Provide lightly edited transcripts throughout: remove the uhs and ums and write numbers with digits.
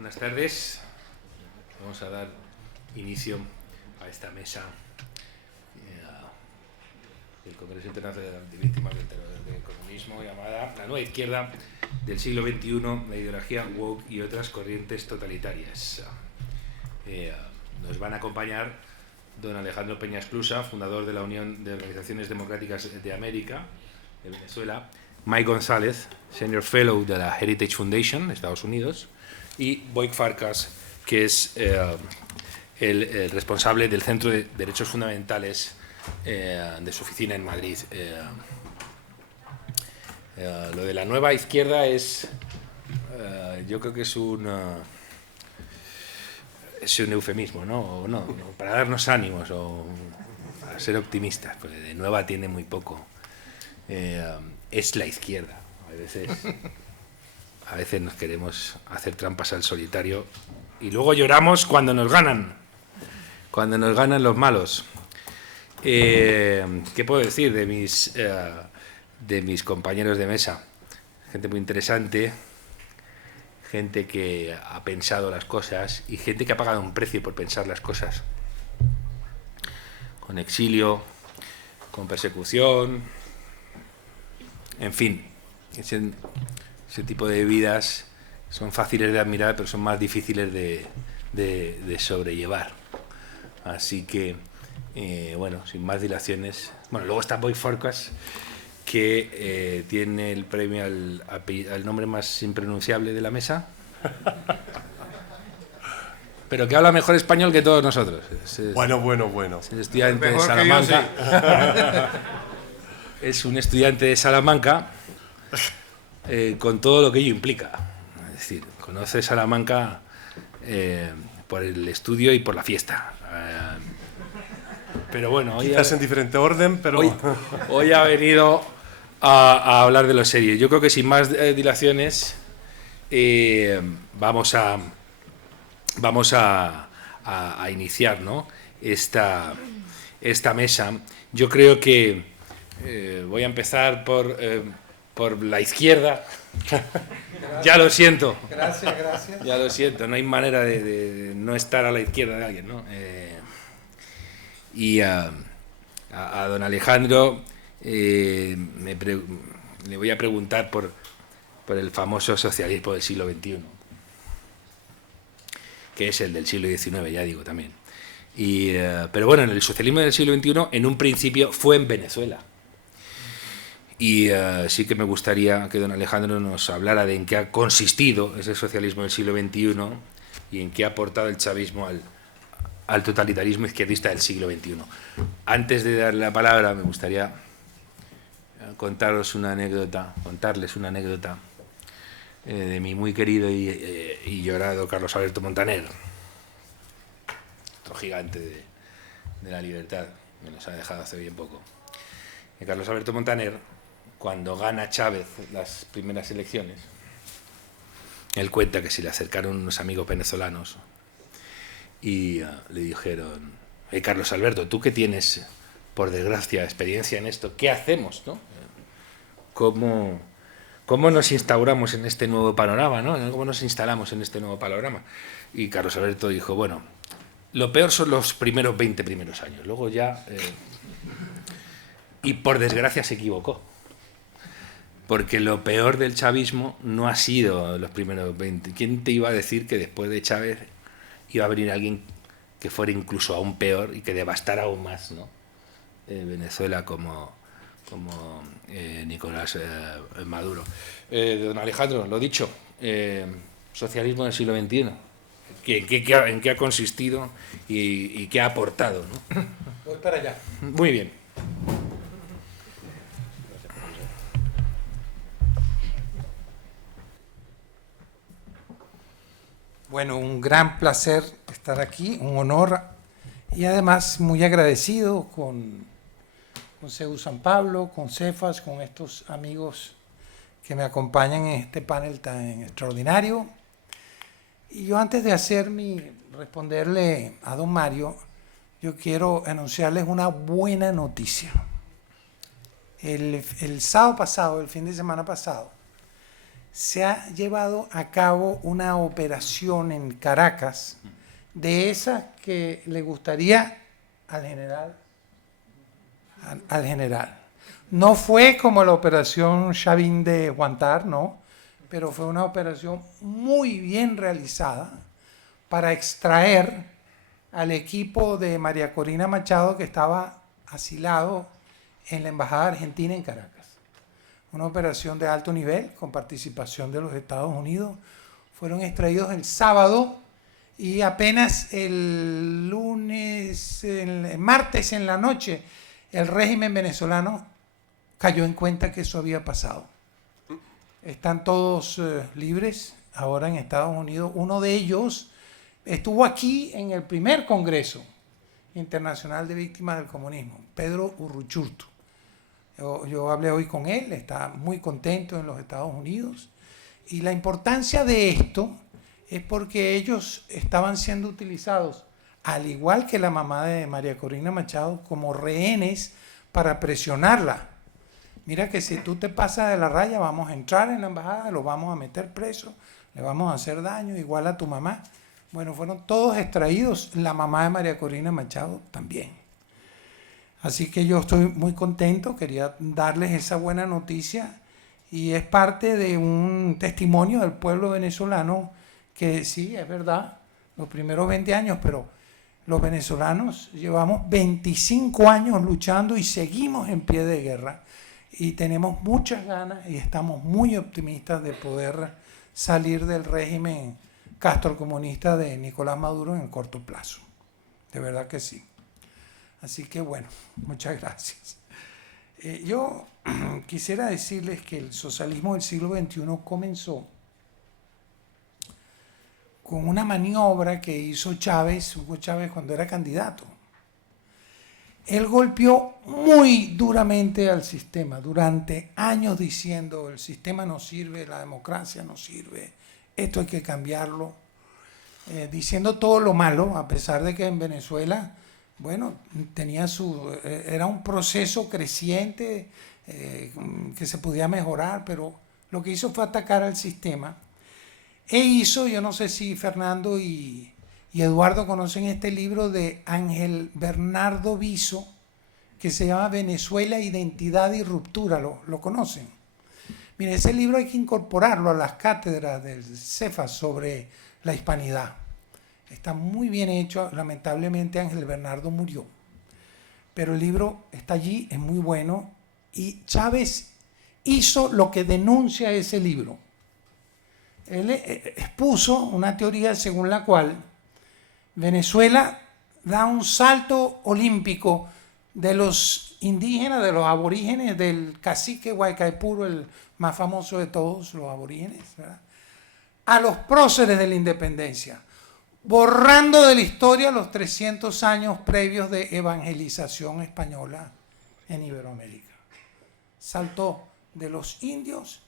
Buenas tardes. Vamos a dar inicio a esta mesa del Congreso Internacional de Víctimas del Comunismo, llamada La Nueva Izquierda del siglo XXI, la ideología woke y otras corrientes totalitarias. Nos van a acompañar don Alejandro Peña Esclusa, fundador de la Unión de Organizaciones Democráticas de América, de Venezuela; Mike González, Senior Fellow de la Heritage Foundation, Estados Unidos; y Boic Farkas, que es el responsable del Centro de Derechos Fundamentales de su oficina en Madrid. Lo de la nueva izquierda es, yo creo que es un eufemismo, ¿no? O no, para darnos ánimos o para ser optimistas, porque de nueva tiene muy poco. Es la izquierda. A veces nos queremos hacer trampas al solitario y luego lloramos cuando nos ganan los malos. ¿Qué puedo decir de mis compañeros de mesa? Gente muy interesante, gente que ha pensado las cosas y gente que ha pagado un precio por pensar las cosas, con exilio, con persecución, en fin. Ese tipo de vidas son fáciles de admirar, pero son más difíciles de sobrellevar. Así que, bueno, sin más dilaciones. Bueno, luego está Boic Farkas, que tiene el premio al nombre más impronunciable de la mesa, pero que habla mejor español que todos nosotros. Bueno. Es estudiante de Salamanca. Es un estudiante de Salamanca, con todo lo que ello implica. Es decir, conoce Salamanca por el estudio y por la fiesta. Pero bueno, quizás en diferente orden, pero hoy ha venido a hablar de lo serio. Yo creo que sin más dilaciones vamos a iniciar, ¿no?, esta mesa. Yo creo que voy a empezar por la izquierda. Ya lo siento. Gracias. Ya lo siento, no hay manera de no estar a la izquierda de alguien, ¿no? Y a don Alejandro le voy a preguntar por el famoso socialismo del siglo XXI, que es el del siglo XIX, ya digo, también. Pero bueno, el socialismo del siglo XXI en un principio fue en Venezuela. Y sí que me gustaría que don Alejandro nos hablara de en qué ha consistido ese socialismo del siglo XXI y en qué ha aportado el chavismo al totalitarismo izquierdista del siglo XXI. Antes de darle la palabra, me gustaría contarles una anécdota de mi muy querido y llorado Carlos Alberto Montaner, otro gigante de la libertad, que nos ha dejado hace bien poco. Y Carlos Alberto Montaner, cuando gana Chávez las primeras elecciones, él cuenta que se le acercaron unos amigos venezolanos y le dijeron: Carlos Alberto, tú que tienes, por desgracia, experiencia en esto, ¿qué hacemos, no? ¿Cómo nos instauramos en este nuevo panorama, ¿no? ¿Cómo nos instalamos en este nuevo panorama? Y Carlos Alberto dijo: bueno, lo peor son los primeros 20 primeros años, luego ya... Y por desgracia se equivocó, porque lo peor del chavismo no ha sido los primeros 20. ¿Quién te iba a decir que después de Chávez iba a venir alguien que fuera incluso aún peor y que devastara aún más, ¿no?, Venezuela como Nicolás Maduro? Don Alejandro, lo dicho, socialismo del siglo XXI, ¿en qué ha consistido y qué ha aportado, ¿no? Voy para allá. Muy bien. Bueno, un gran placer estar aquí, un honor y además muy agradecido con CEU San Pablo, con Cefas, con estos amigos que me acompañan en este panel tan extraordinario. Y yo, antes de responderle a don Mario, yo quiero anunciarles una buena noticia. El sábado pasado, el fin de semana pasado, se ha llevado a cabo una operación en Caracas de esas que le gustaría al general. No fue como la operación Chavín de Huántar, no, pero fue una operación muy bien realizada para extraer al equipo de María Corina Machado que estaba asilado en la Embajada Argentina en Caracas. Una operación de alto nivel con participación de los Estados Unidos. Fueron extraídos el sábado y apenas el martes en la noche, el régimen venezolano cayó en cuenta que eso había pasado. Están todos libres ahora en Estados Unidos. Uno de ellos estuvo aquí en el primer Congreso Internacional de Víctimas del Comunismo, Pedro Urruchurtu. Yo hablé hoy con él, está muy contento en los Estados Unidos. Y la importancia de esto es porque ellos estaban siendo utilizados, al igual que la mamá de María Corina Machado, como rehenes para presionarla. Mira que si tú te pasas de la raya, vamos a entrar en la embajada, lo vamos a meter preso, le vamos a hacer daño, igual a tu mamá. Bueno, fueron todos extraídos, la mamá de María Corina Machado también. Así que yo estoy muy contento, quería darles esa buena noticia y es parte de un testimonio del pueblo venezolano que sí, es verdad, los primeros 20 años, pero los venezolanos llevamos 25 años luchando y seguimos en pie de guerra y tenemos muchas ganas y estamos muy optimistas de poder salir del régimen castrocomunista de Nicolás Maduro en el corto plazo. De verdad que sí. Así que bueno, muchas gracias. Yo quisiera decirles que el socialismo del siglo XXI comenzó con una maniobra que hizo Hugo Chávez cuando era candidato. Él golpeó muy duramente al sistema durante años diciendo el sistema no sirve, la democracia no sirve, esto hay que cambiarlo, diciendo todo lo malo, a pesar de que en Venezuela, bueno, era un proceso creciente que se podía mejorar, pero lo que hizo fue atacar al sistema. Yo no sé si Fernando y Eduardo conocen este libro de Ángel Bernardo Viso, que se llama Venezuela, Identidad y Ruptura. ¿Lo conocen? Mire, ese libro hay que incorporarlo a las cátedras del Cefas sobre la hispanidad. Está muy bien hecho. Lamentablemente Ángel Bernardo murió. Pero el libro está allí, es muy bueno. Y Chávez hizo lo que denuncia ese libro. Él expuso una teoría según la cual Venezuela da un salto olímpico de los indígenas, de los aborígenes, del cacique Guaycaipuro, el más famoso de todos los aborígenes, ¿verdad?, a los próceres de la independencia, borrando de la historia los 300 años previos de evangelización española en Iberoamérica. Saltó de los indios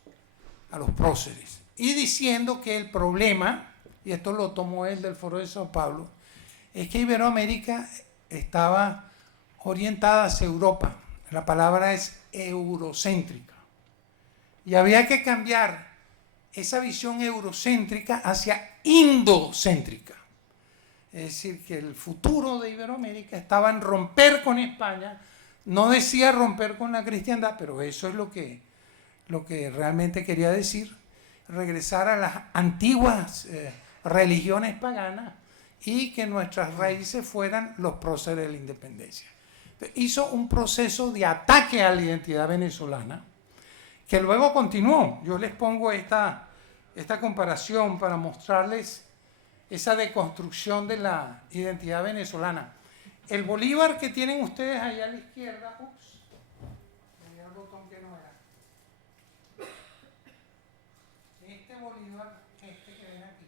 a los próceres y diciendo que el problema, y esto lo tomó él del Foro de Sao Paulo, es que Iberoamérica estaba orientada hacia Europa. La palabra es eurocéntrica. Y había que cambiar esa visión eurocéntrica hacia indocéntrica. Es decir, que el futuro de Iberoamérica estaba en romper con España. No decía romper con la cristiandad, pero eso es lo que realmente quería decir. Regresar a las antiguas religiones paganas y que nuestras raíces fueran los próceres de la independencia. Entonces, hizo un proceso de ataque a la identidad venezolana que luego continuó. Yo les pongo esta comparación para mostrarles esa deconstrucción de la identidad venezolana. El Bolívar que tienen ustedes allá a la izquierda, tenía el botón que no era. Este Bolívar, que ven aquí.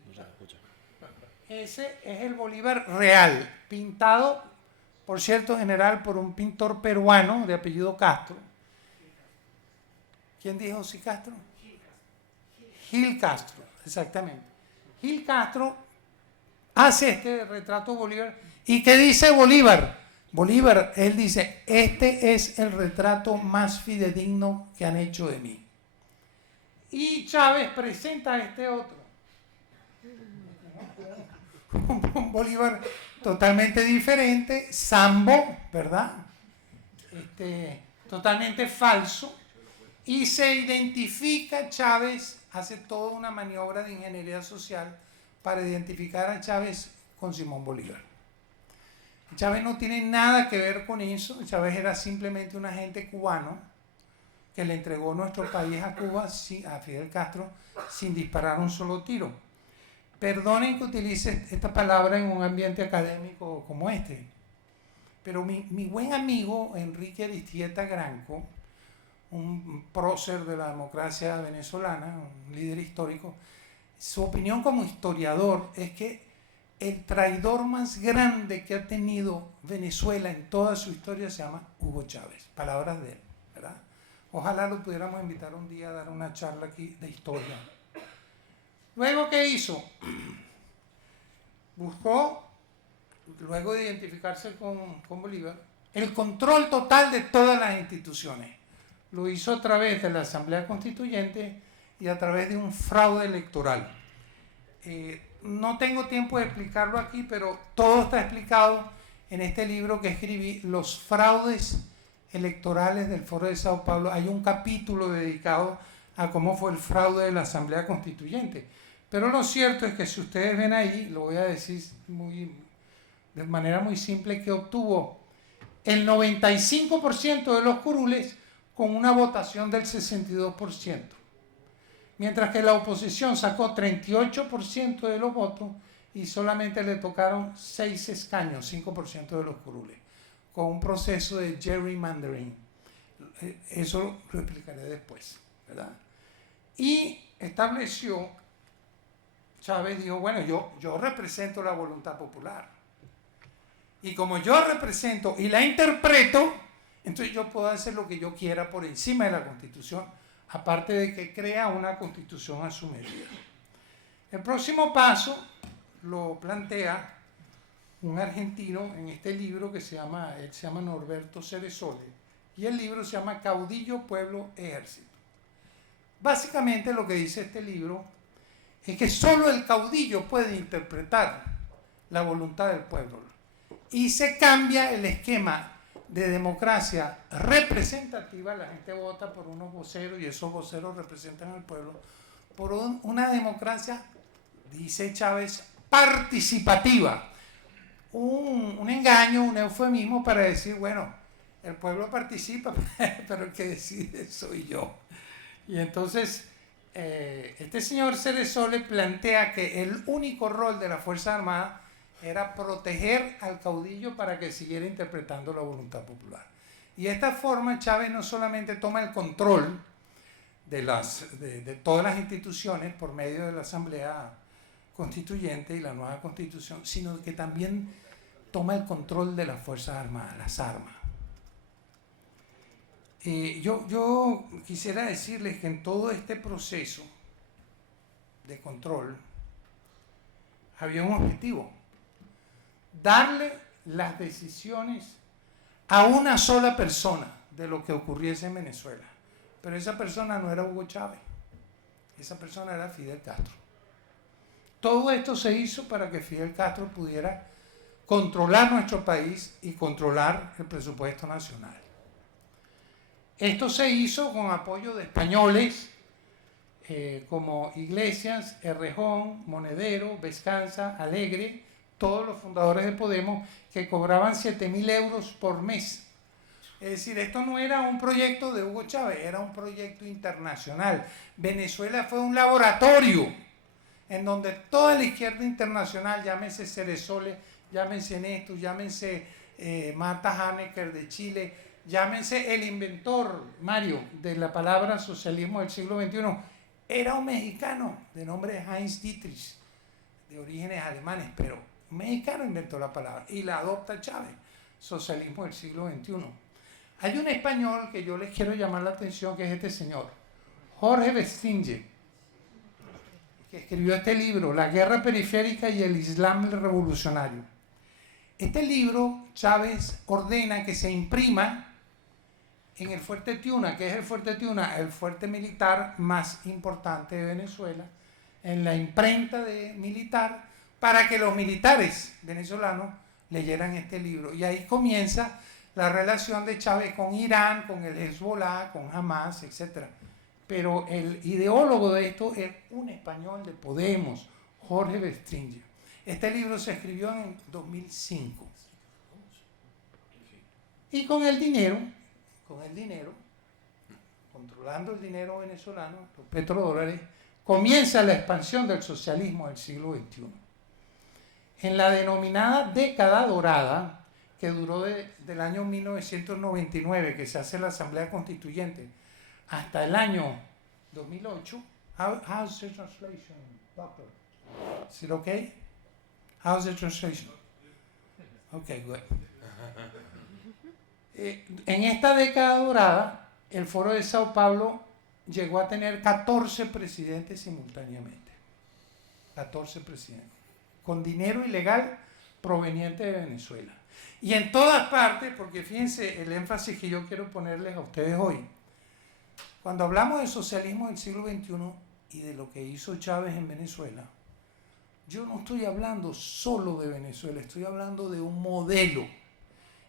Ese es el Bolívar real, pintado, por cierto, general, por un pintor peruano de apellido Castro. ¿Quién dijo sí Castro? Gil Castro, exactamente. Gil Castro hace este retrato Bolívar. ¿Y qué dice Bolívar? Bolívar, él dice, este es el retrato más fidedigno que han hecho de mí. Y Chávez presenta a este otro. Un Bolívar totalmente diferente, sambo, ¿verdad? Totalmente falso. Y se identifica Chávez, hace toda una maniobra de ingeniería social para identificar a Chávez con Simón Bolívar. Chávez no tiene nada que ver con eso. Chávez era simplemente un agente cubano que le entregó nuestro país a Cuba, a Fidel Castro, sin disparar un solo tiro. Perdonen que utilice esta palabra en un ambiente académico como este, pero mi buen amigo Enrique Aristieta Granco, un prócer de la democracia venezolana, un líder histórico, su opinión como historiador es que el traidor más grande que ha tenido Venezuela en toda su historia se llama Hugo Chávez. Palabras de él, ¿verdad? Ojalá lo pudiéramos invitar un día a dar una charla aquí de historia. Luego, ¿qué hizo? Buscó, luego de identificarse con Bolívar, el control total de todas las instituciones. Lo hizo a través de la Asamblea Constituyente y a través de un fraude electoral. No tengo tiempo de explicarlo aquí, pero todo está explicado en este libro que escribí, Los fraudes electorales del Foro de Sao Paulo. Hay un capítulo dedicado a cómo fue el fraude de la Asamblea Constituyente. Pero lo cierto es que si ustedes ven ahí, lo voy a decir de manera muy simple, que obtuvo el 95% de los curules con una votación del 62%. Mientras que la oposición sacó 38% de los votos y solamente le tocaron 6 escaños, 5% de los curules, con un proceso de gerrymandering. Eso lo explicaré después, ¿verdad? Y estableció, Chávez dijo, bueno, yo represento la voluntad popular. Y como yo represento y la interpreto, entonces yo puedo hacer lo que yo quiera por encima de la Constitución, aparte de que crea una Constitución a su medida. El próximo paso lo plantea un argentino en este libro que se llama Norberto Ceresole, y el libro se llama Caudillo, Pueblo, Ejército. Básicamente lo que dice este libro es que solo el caudillo puede interpretar la voluntad del pueblo, y se cambia el esquema de democracia representativa, la gente vota por unos voceros y esos voceros representan al pueblo, por una democracia, dice Chávez, participativa. Un engaño, un eufemismo para decir, bueno, el pueblo participa, pero el que decide soy yo. Y entonces, este señor Ceresole plantea que el único rol de la Fuerza Armada era proteger al caudillo para que siguiera interpretando la voluntad popular. Y de esta forma Chávez no solamente toma el control de todas las instituciones por medio de la Asamblea Constituyente y la nueva Constitución, sino que también toma el control de las Fuerzas Armadas, las armas. Yo quisiera decirles que en todo este proceso de control había un objetivo: darle las decisiones a una sola persona de lo que ocurriese en Venezuela. Pero esa persona no era Hugo Chávez, esa persona era Fidel Castro. Todo esto se hizo para que Fidel Castro pudiera controlar nuestro país y controlar el presupuesto nacional. Esto se hizo con apoyo de españoles como Iglesias, Errejón, Monedero, Vescanza, Alegre, todos los fundadores de Podemos, que cobraban 7.000 euros por mes. Es decir, esto no era un proyecto de Hugo Chávez, era un proyecto internacional. Venezuela fue un laboratorio en donde toda la izquierda internacional, llámense Ceresole, llámense Néstor, llámense Marta Hanecker de Chile, llámense el inventor, Mario, de la palabra socialismo del siglo XXI, era un mexicano de nombre Heinz Dietrich, de orígenes alemanes, pero un mexicano inventó la palabra y la adopta Chávez, socialismo del siglo XXI. Hay un español que yo les quiero llamar la atención, que es este señor, Jorge Vestinge, que escribió este libro, La guerra periférica y el Islam revolucionario. Este libro Chávez ordena que se imprima en el Fuerte Tiuna, que es el Fuerte Tiuna, el fuerte militar más importante de Venezuela, en la imprenta militar, para que los militares venezolanos leyeran este libro. Y ahí comienza la relación de Chávez con Irán, con el Hezbollah, con Hamas, etc. Pero el ideólogo de esto es un español de Podemos, Jorge Bestringer. Este libro se escribió en 2005. Y con el dinero, controlando el dinero venezolano, los petrodólares, comienza la expansión del socialismo del siglo XXI. En la denominada década dorada, que duró del año 1999, que se hace la Asamblea Constituyente, hasta el año 2008. How's the translation, doctor? Is it okay? How's the translation? Okay, good. En esta década dorada, el Foro de Sao Paulo llegó a tener 14 presidentes simultáneamente. 14 presidentes. Con dinero ilegal proveniente de Venezuela. Y en todas partes, porque fíjense el énfasis que yo quiero ponerles a ustedes hoy. Cuando hablamos del socialismo del siglo XXI y de lo que hizo Chávez en Venezuela, yo no estoy hablando solo de Venezuela, estoy hablando de un modelo.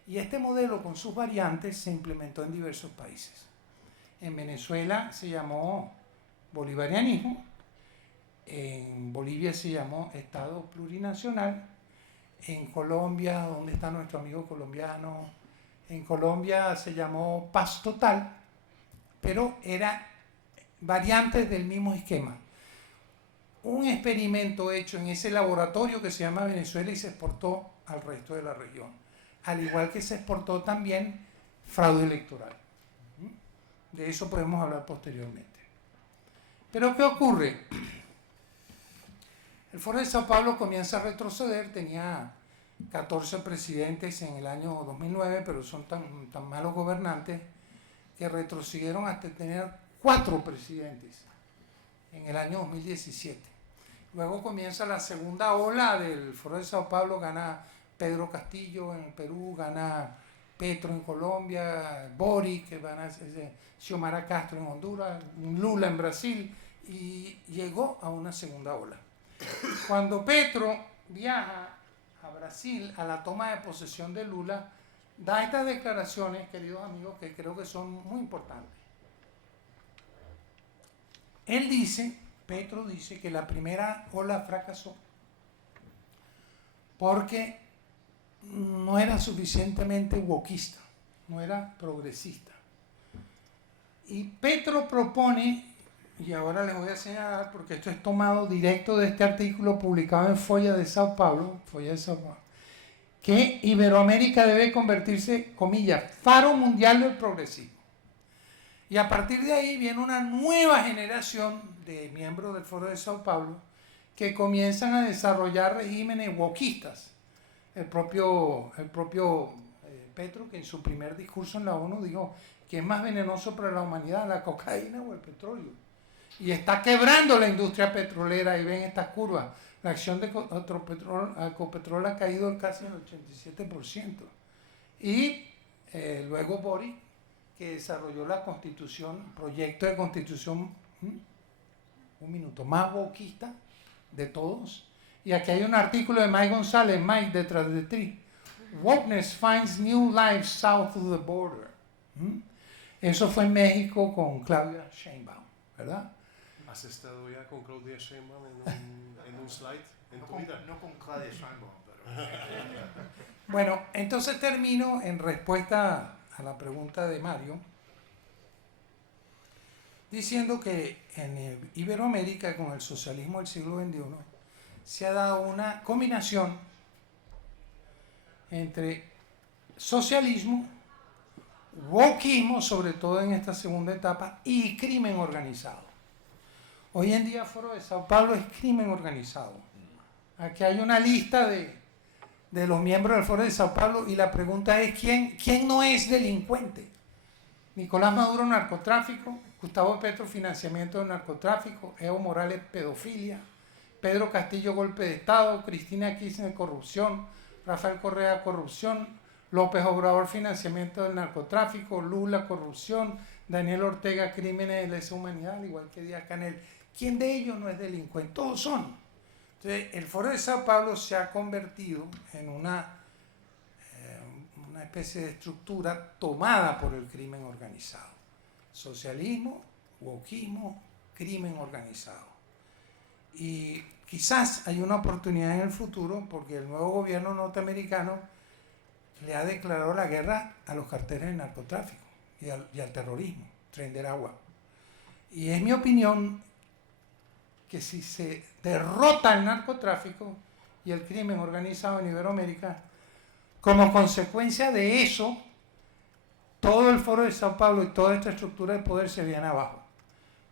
Y este modelo con sus variantes se implementó en diversos países. En Venezuela se llamó bolivarianismo, en Bolivia se llamó Estado Plurinacional, en Colombia, donde está nuestro amigo colombiano, en Colombia se llamó Paz Total, pero era variantes del mismo esquema. Un experimento hecho en ese laboratorio que se llama Venezuela y se exportó al resto de la región, al igual que se exportó también fraude electoral. De eso podemos hablar posteriormente. Pero ¿qué ocurre? El Foro de Sao Paulo comienza a retroceder, tenía 14 presidentes en el año 2009, pero son tan malos gobernantes que retrocedieron hasta tener 4 presidentes en el año 2017. Luego comienza la segunda ola del Foro de Sao Paulo, gana Pedro Castillo en Perú, gana Petro en Colombia, Boric, que van a Xiomara Castro en Honduras, Lula en Brasil, y llegó a una segunda ola. Cuando Petro viaja a Brasil a la toma de posesión de Lula, da estas declaraciones, queridos amigos, que creo que son muy importantes. Él dice, Petro dice, que la primera ola fracasó porque no era suficientemente wokista, no era progresista. Y Petro propone, y ahora les voy a señalar porque esto es tomado directo de este artículo publicado en Folha de Sao Paulo, que Iberoamérica debe convertirse, comillas, faro mundial del progresismo. Y a partir de ahí viene una nueva generación de miembros del Foro de Sao Paulo que comienzan a desarrollar regímenes wokistas. El propio Petro, que en su primer discurso en la ONU dijo que es más venenoso para la humanidad la cocaína o el petróleo. Y está quebrando la industria petrolera, y ven estas curvas. La acción de Ecopetrol ha caído casi el 87%. Y luego Boric, que desarrolló la constitución, proyecto de constitución, más wokista de todos. Y aquí hay un artículo de Mike González, Mike, detrás de ti. Wokeness finds new life south of the border. Eso fue en México con Claudia Sheinbaum, ¿verdad? ¿Has estado ya con Claudia Sheinbaum en un slide en tu vida? No con Claudia Sheinbaum, pero... Bueno, entonces termino en respuesta a la pregunta de Mario, diciendo que en Iberoamérica, con el socialismo del siglo XXI, se ha dado una combinación entre socialismo, wokismo, sobre todo en esta segunda etapa, y crimen organizado. Hoy en día Foro de Sao Paulo es crimen organizado. Aquí hay una lista de los miembros del Foro de Sao Paulo y la pregunta es ¿quién no es delincuente? Nicolás Maduro, narcotráfico; Gustavo Petro, financiamiento del narcotráfico; Evo Morales, pedofilia; Pedro Castillo, golpe de Estado; Cristina Kirchner, corrupción; Rafael Correa, corrupción; López Obrador, financiamiento del narcotráfico, Lula, corrupción, Daniel Ortega, crímenes de lesa humanidad, al igual que Díaz-Canel. ¿Quién de ellos no es delincuente? Todos son. Entonces, el Foro de Sao Paulo se ha convertido en una especie de estructura tomada por el crimen organizado. Socialismo, wokismo, crimen organizado. Y quizás hay una oportunidad en el futuro porque el nuevo gobierno norteamericano le ha declarado la guerra a los carteles de narcotráfico y al terrorismo, Tren de Aragua. Y es mi opinión que si se derrota el narcotráfico y el crimen organizado en Iberoamérica, como consecuencia de eso, todo el Foro de Sao Paulo y toda esta estructura de poder se viene abajo.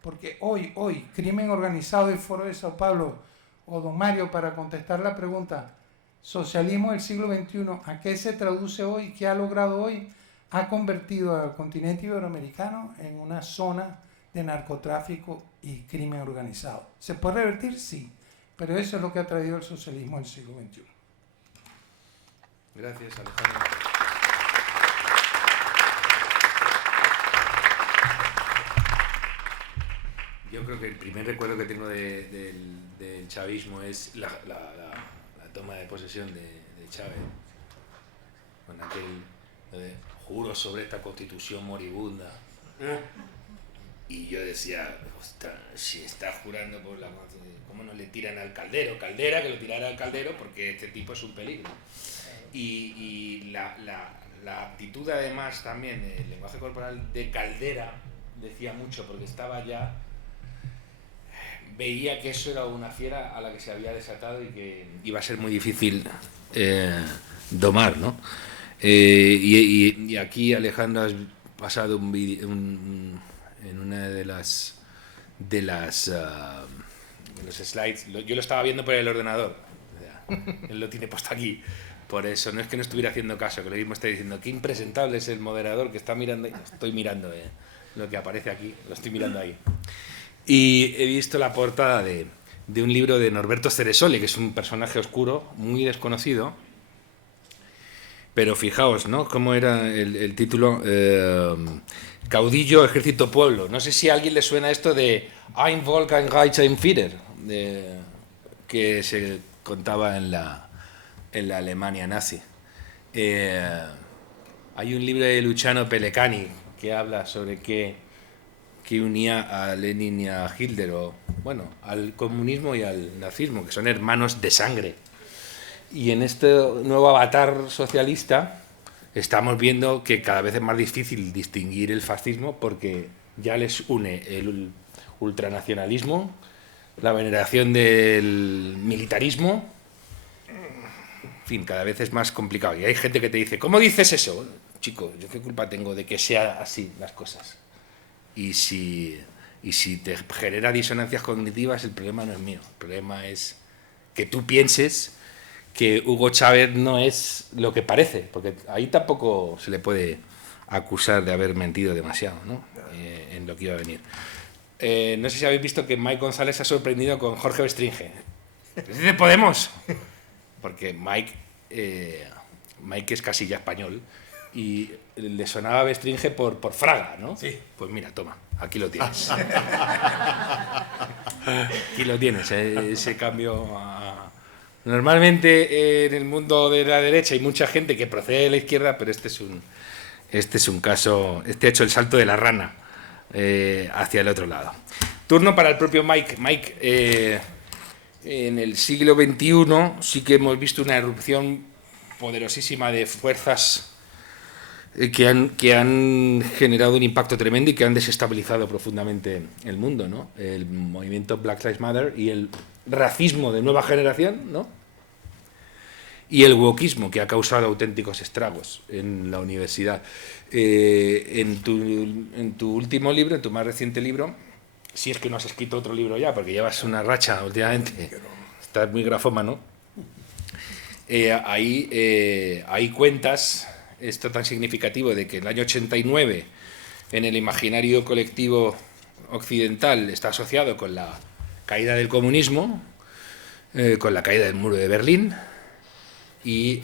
Porque hoy, crimen organizado y Foro de Sao Paulo, o don Mario, para contestar la pregunta, socialismo del siglo XXI, ¿a qué se traduce hoy? ¿Qué ha logrado hoy? Ha convertido al continente iberoamericano en una zona de narcotráfico y crimen organizado. ¿Se puede revertir? Sí, pero eso es lo que ha traído el socialismo del siglo XXI. Gracias, Alejandro. Yo creo que el primer recuerdo que tengo del chavismo es la toma de posesión de Chávez, con aquel juro sobre esta constitución moribunda. Y yo decía, ostras, si está jurando por la constitución, ¿cómo no le tiran al caldero? Caldera, que lo tirara al caldero porque este tipo es un peligro. Y la actitud, además, también, el lenguaje corporal de Caldera decía mucho, porque estaba ya, veía que eso era una fiera a la que se había desatado y que iba a ser muy difícil domar, ¿no? Y aquí, Alejandro, has pasado un vídeo en una de los slides. Yo lo estaba viendo por el ordenador, o sea, él lo tiene puesto aquí. Por eso, no es que no estuviera haciendo caso, que lo mismo está diciendo, qué impresentable es el moderador que está mirando. Estoy mirando lo que aparece aquí, lo estoy mirando ahí. Y he visto la portada de un libro de Norberto Ceresole, que es un personaje oscuro, muy desconocido. Pero fijaos, ¿no? Cómo era el título, Caudillo, Ejército, Pueblo. No sé si a alguien le suena esto de Ein Volk, ein Reich, ein Führer, que se contaba en la Alemania nazi. Hay un libro de Luciano Pellecani que habla sobre qué unía a Lenin y a Hitler, o bueno, al comunismo y al nazismo, que son hermanos de sangre. Y en este nuevo avatar socialista estamos viendo que cada vez es más difícil distinguir el fascismo porque ya les une el ultranacionalismo, la veneración del militarismo. En fin, cada vez es más complicado. Y hay gente que te dice, ¿cómo dices eso? Bueno, chico, ¿yo qué culpa tengo de que sea así las cosas? Y si te genera disonancias cognitivas, el problema no es mío. El problema es que tú pienses que Hugo Chávez no es lo que parece, porque ahí tampoco se le puede acusar de haber mentido demasiado, ¿no? En lo que iba a venir. No sé si habéis visto que Mike González se ha sorprendido con Jorge Bestringe. ¿Es de Podemos? Porque Mike es casi ya español y le sonaba a Bestringe por Fraga, ¿no? Sí. Pues mira, toma, aquí lo tienes. Aquí lo tienes, ese cambio. Normalmente en el mundo de la derecha hay mucha gente que procede de la izquierda, pero este es un caso, este ha hecho el salto de la rana hacia el otro lado. Turno para el propio Mike. Mike, en el siglo XXI sí que hemos visto una erupción poderosísima de fuerzas que han generado un impacto tremendo y que han desestabilizado profundamente el mundo, ¿no? El movimiento Black Lives Matter y el racismo de nueva generación, ¿no? Y el wokismo, que ha causado auténticos estragos en la universidad. En tu último libro, en tu más reciente libro, si es que no has escrito otro libro ya, porque llevas una racha últimamente, estás muy grafómano, ahí cuentas esto tan significativo de que el año 89 en el imaginario colectivo occidental está asociado con la caída del comunismo, con la caída del muro de Berlín, y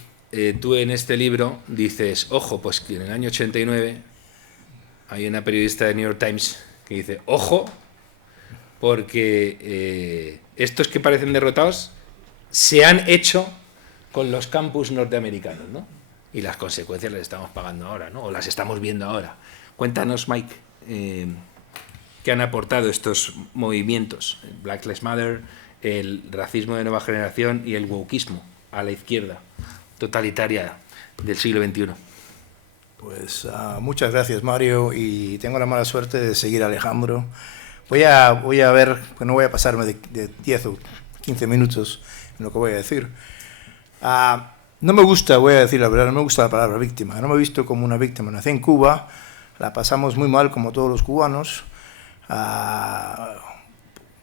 tú en este libro dices, ojo, pues que en el año 89 hay una periodista de New York Times que dice, ojo, porque estos que parecen derrotados se han hecho con los campus norteamericanos, ¿no? Y las consecuencias las estamos pagando ahora, ¿no? O las estamos viendo ahora. Cuéntanos, Mike, qué han aportado estos movimientos, el Black Lives Matter, el racismo de nueva generación y el wokeismo a la izquierda totalitaria del siglo XXI. Pues muchas gracias, Mario, y tengo la mala suerte de seguir a Alejandro. Voy a ver, pues no voy a pasarme de 10 o 15 minutos en lo que voy a decir. No me gusta, voy a decir la verdad, no me gusta la palabra víctima. No me he visto como una víctima. Nací en Cuba, la pasamos muy mal como todos los cubanos.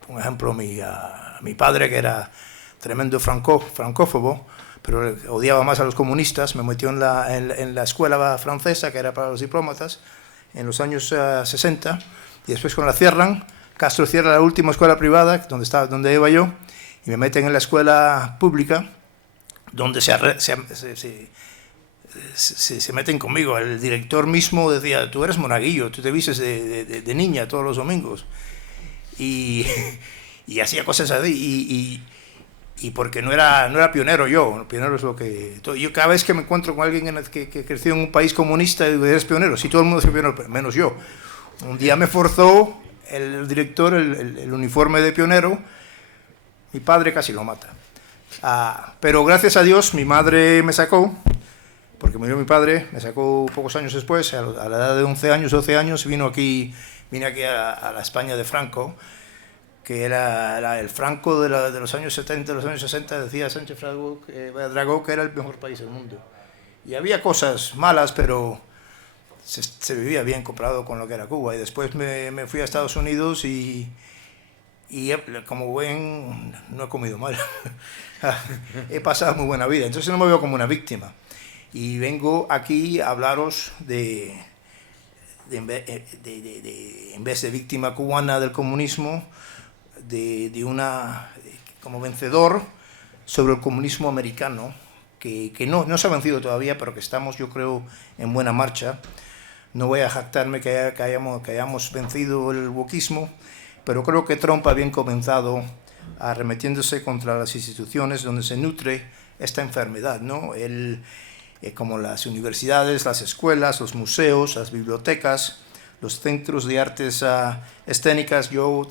Por ejemplo, mi padre, que era tremendo francófobo, pero odiaba más a los comunistas, me metió en la escuela francesa, que era para los diplomatas, en los años 60, y después cuando la cierran, Castro cierra la última escuela privada, donde iba yo, y me meten en la escuela pública, donde se meten conmigo. El director mismo decía, tú eres monaguillo, tú te vistes de niña todos los domingos. Y hacía cosas así, y porque no era pionero yo. Pionero es lo que... Yo cada vez que me encuentro con alguien que creció en un país comunista, digo, eres pionero. Sí, todo el mundo es pionero, menos yo. Un día me forzó el director el uniforme de pionero. Mi padre casi lo mata. Pero gracias a Dios mi madre me sacó, porque murió mi padre, me sacó pocos años después, a la edad de 11 años, 12 años, vine aquí a la España de Franco, que era el Franco de los años 70, de los años 60, decía Sánchez Dragó que era el mejor país del mundo. Y había cosas malas, pero se vivía bien comparado con lo que era Cuba. Y después me fui a Estados Unidos y como ven, no he comido mal. He pasado muy buena vida, entonces no me veo como una víctima. Y vengo aquí a hablaros en vez de víctima cubana del comunismo, como vencedor sobre el comunismo americano, que no se ha vencido todavía, pero que estamos, yo creo, en buena marcha. No voy a jactarme que hayamos vencido el wokismo, pero creo que Trump ha bien comenzado arremetiéndose contra las instituciones donde se nutre esta enfermedad, ¿no? Como las universidades, las escuelas, los museos, las bibliotecas, los centros de artes escénicas. Yo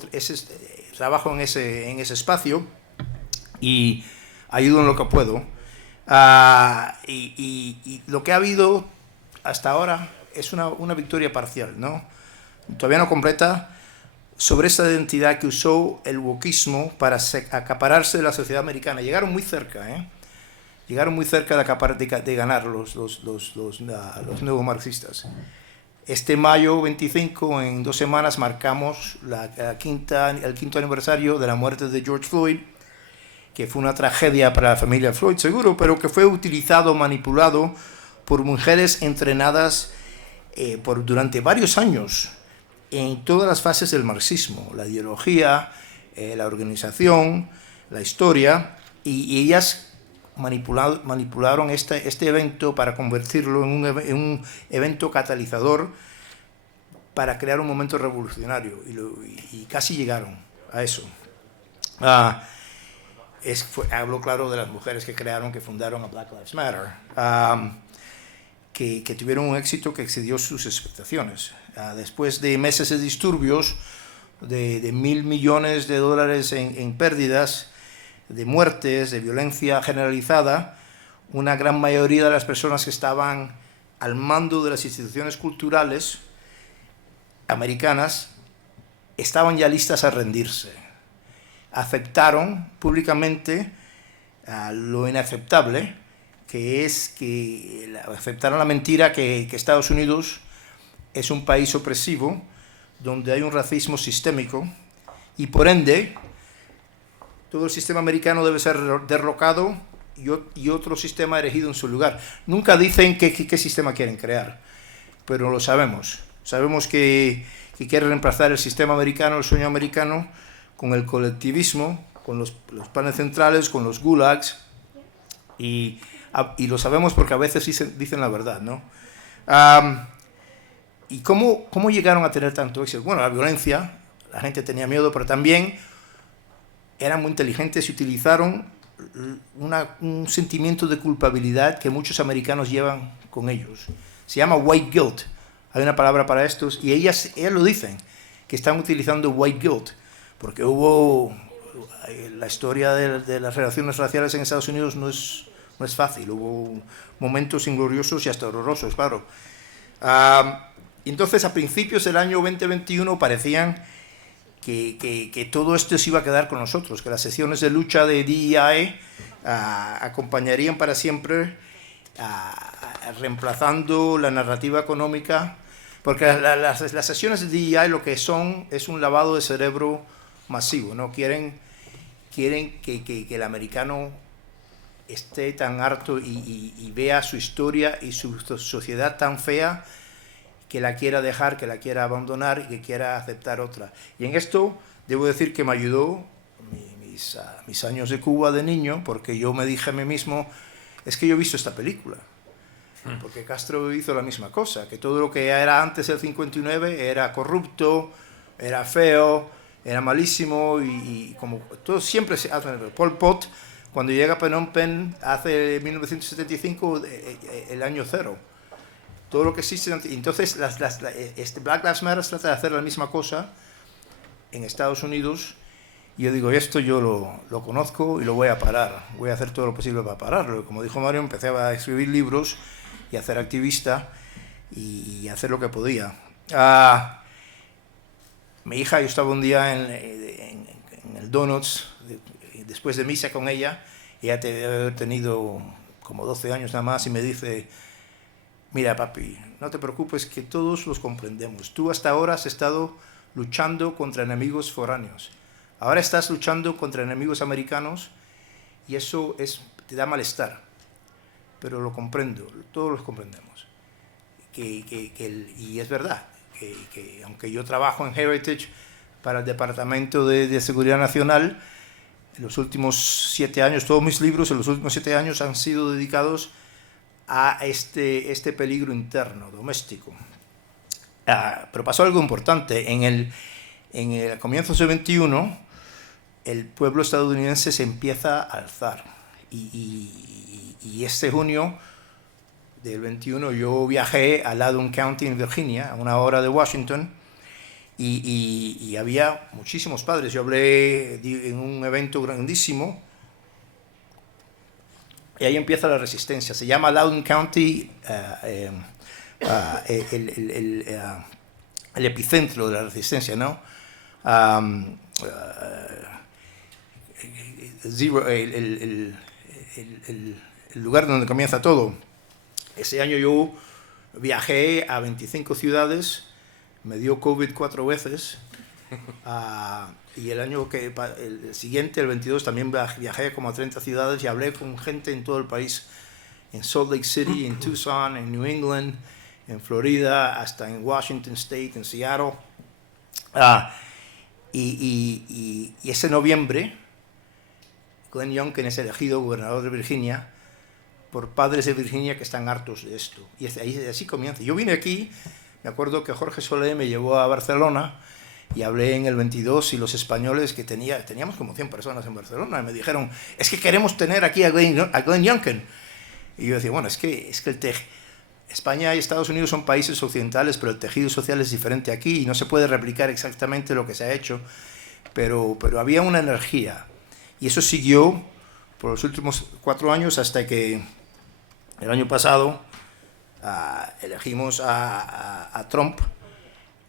trabajo en ese espacio y ayudo en lo que puedo. Y lo que ha habido hasta ahora es una victoria parcial, ¿no? Todavía no completa, sobre esta identidad que usó el wokismo para acapararse de la sociedad americana. Llegaron muy cerca, Llegaron muy cerca de ganar los nuevos marxistas. Este mayo 25, en 2 semanas, marcamos el quinto aniversario de la muerte de George Floyd, que fue una tragedia para la familia Floyd, seguro, pero que fue utilizado, manipulado por mujeres entrenadas durante varios años en todas las fases del marxismo, la ideología, la organización, la historia, y ellas manipularon este evento para convertirlo en un evento catalizador para crear un momento revolucionario, y casi llegaron a eso. Hablo, claro, de las mujeres que fundaron a Black Lives Matter, que tuvieron un éxito que excedió sus expectaciones. Después de meses de disturbios, de $1.000 millones en pérdidas, de muertes, de violencia generalizada, una gran mayoría de las personas que estaban al mando de las instituciones culturales americanas estaban ya listas a rendirse. Aceptaron públicamente lo inaceptable, aceptaron la mentira que Estados Unidos es un país opresivo, donde hay un racismo sistémico, y por ende todo el sistema americano debe ser derrocado y otro sistema erigido en su lugar. Nunca dicen qué sistema quieren crear, pero lo sabemos. Sabemos que quieren reemplazar el sistema americano, el sueño americano, con el colectivismo, con los planes centrales, con los gulags, y y lo sabemos porque a veces dicen la verdad, ¿no? ¿Y cómo llegaron a tener tanto éxito? Bueno, la violencia, la gente tenía miedo, pero también eran muy inteligentes y utilizaron un sentimiento de culpabilidad que muchos americanos llevan con ellos. Se llama white guilt. Hay una palabra para estos, y ellas lo dicen, que están utilizando white guilt, porque hubo la historia de las relaciones raciales en Estados Unidos no es fácil, hubo momentos ingloriosos y hasta horrorosos, claro. Entonces, a principios del año 2021 parecían que todo esto se iba a quedar con nosotros, que las sesiones de lucha de DEI acompañarían para siempre, reemplazando la narrativa económica, porque las sesiones de DEI lo que son es un lavado de cerebro masivo, ¿no? Quieren que el americano esté tan harto y vea su historia y su sociedad tan fea que la quiera dejar, que la quiera abandonar y que quiera aceptar otra. Y en esto debo decir que me ayudó mis años de Cuba de niño, porque yo me dije a mí mismo, es que yo he visto esta película. Porque Castro hizo la misma cosa, que todo lo que era antes del 59 era corrupto, era feo, era malísimo, y como todo siempre se hace. Pol Pot, cuando llega a Phnom Penh, hace 1975, el año cero. Todo lo que existe. Entonces, Black Lives Matter trata de hacer la misma cosa en Estados Unidos, y yo digo, esto yo lo conozco y lo voy a parar. Voy a hacer todo lo posible para pararlo. Como dijo Mario, empecé a escribir libros y a ser activista y hacer lo que podía. Mi hija, yo estaba un día en el Donuts, después de misa con ella, ella debe haber tenido como 12 años nada más, y me dice, mira papi, no te preocupes que todos los comprendemos. Tú hasta ahora has estado luchando contra enemigos foráneos. Ahora estás luchando contra enemigos americanos y eso te da malestar. Pero lo comprendo, todos los comprendemos. Y es verdad, que aunque yo trabajo en Heritage para el Departamento de Seguridad Nacional, en los últimos 7 años, todos mis libros en los últimos 7 años han sido dedicados a este peligro interno, doméstico. Pero pasó algo importante. En el comienzo del 21, el pueblo estadounidense se empieza a alzar. Y este junio del 21 yo viajé a Loudoun County, en Virginia, a 1 hora de Washington, y había muchísimos padres. Yo hablé en un evento grandísimo, y ahí empieza la resistencia. Se llama Loudoun County el epicentro de la resistencia, ¿no? El lugar donde comienza todo. Ese año yo viajé a 25 ciudades, me dio COVID 4 veces, y el siguiente, el 22, también viajé como a 30 ciudades y hablé con gente en todo el país, en Salt Lake City, en Tucson, en New England, en Florida, hasta en Washington State, en Seattle. Y ese noviembre, Glenn Youngkin es elegido gobernador de Virginia por padres de Virginia que están hartos de esto. Y así comienza. Yo vine aquí, me acuerdo que Jorge Solé me llevó a Barcelona y hablé en el 22, y los españoles que teníamos como 100 personas en Barcelona, y me dijeron, es que queremos tener aquí a Glenn Youngkin. Y yo decía, bueno, es que España y Estados Unidos son países occidentales, pero el tejido social es diferente aquí y no se puede replicar exactamente lo que se ha hecho, pero había una energía. Y eso siguió por los últimos 4 años hasta que el año pasado elegimos a Trump,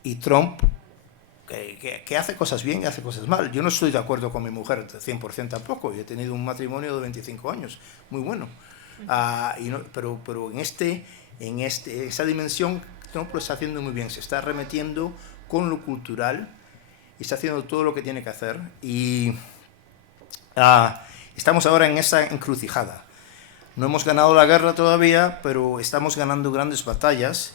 y Trump, que hace cosas bien y hace cosas mal. Yo no estoy de acuerdo con mi mujer 100% tampoco. Yo he tenido un matrimonio de 25 años, muy bueno. Pero en esa dimensión Trump lo está haciendo muy bien. Se está arremetiendo con lo cultural y está haciendo todo lo que tiene que hacer. Y estamos ahora en esa encrucijada. No hemos ganado la guerra todavía, pero estamos ganando grandes batallas.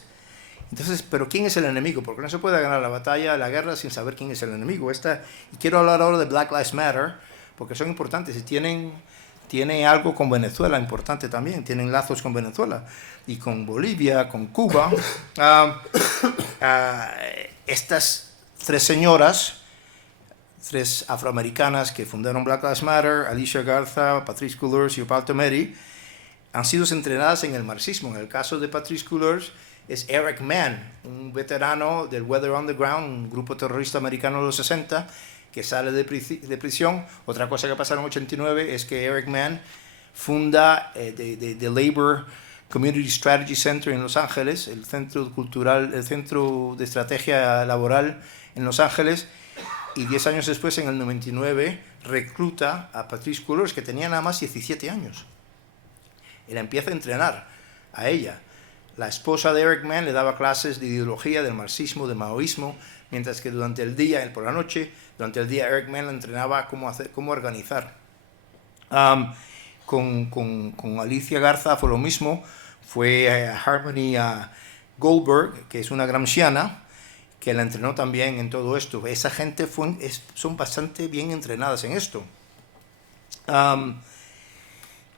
Entonces, ¿pero quién es el enemigo? Porque no se puede ganar la batalla, la guerra, sin saber quién es el enemigo. Y quiero hablar ahora de Black Lives Matter, porque son importantes y tienen tiene algo con Venezuela importante también, tienen lazos con Venezuela y con Bolivia, con Cuba. Estas tres señoras, tres afroamericanas que fundaron Black Lives Matter, Alicia Garza, Patrisse Cullors y Opal Tometi, han sido entrenadas en el marxismo. En el caso de Patrisse Cullors es Eric Mann, un veterano del Weather Underground, un grupo terrorista americano de los 60, que sale de prisión. Otra cosa que pasa en el 89 es que Eric Mann funda the Labor Community Strategy Center en Los Ángeles, el centro cultural, el centro de estrategia laboral en Los Ángeles, y 10 años después, en el 99, recluta a Patrisse Cullors, que tenía nada más 17 años. Y la empieza a entrenar a ella. La esposa de Eric Mann le daba clases de ideología, del marxismo, del maoísmo, mientras que durante el día, por la noche, durante el día Eric Mann le entrenaba cómo organizar. Con Alicia Garza fue lo mismo, fue Harmony Goldberg, que es una gramsciana, que la entrenó también en todo esto. Esa gente son bastante bien entrenadas en esto.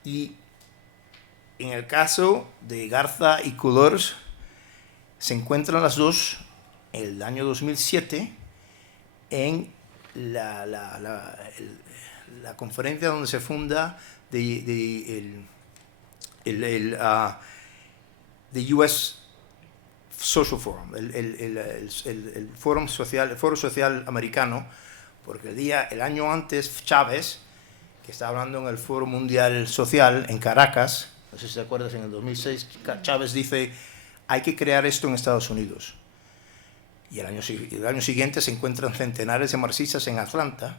Y en el caso de Garza y Cullors, se encuentran las dos el año 2007 en la conferencia donde se funda el US Social Forum, el foro social americano, porque el año antes Chávez, que está hablando en el Foro Mundial Social en Caracas, no sé si te acuerdas, en el 2006, Chávez dice, hay que crear esto en Estados Unidos. Y el año siguiente se encuentran centenares de marxistas en Atlanta,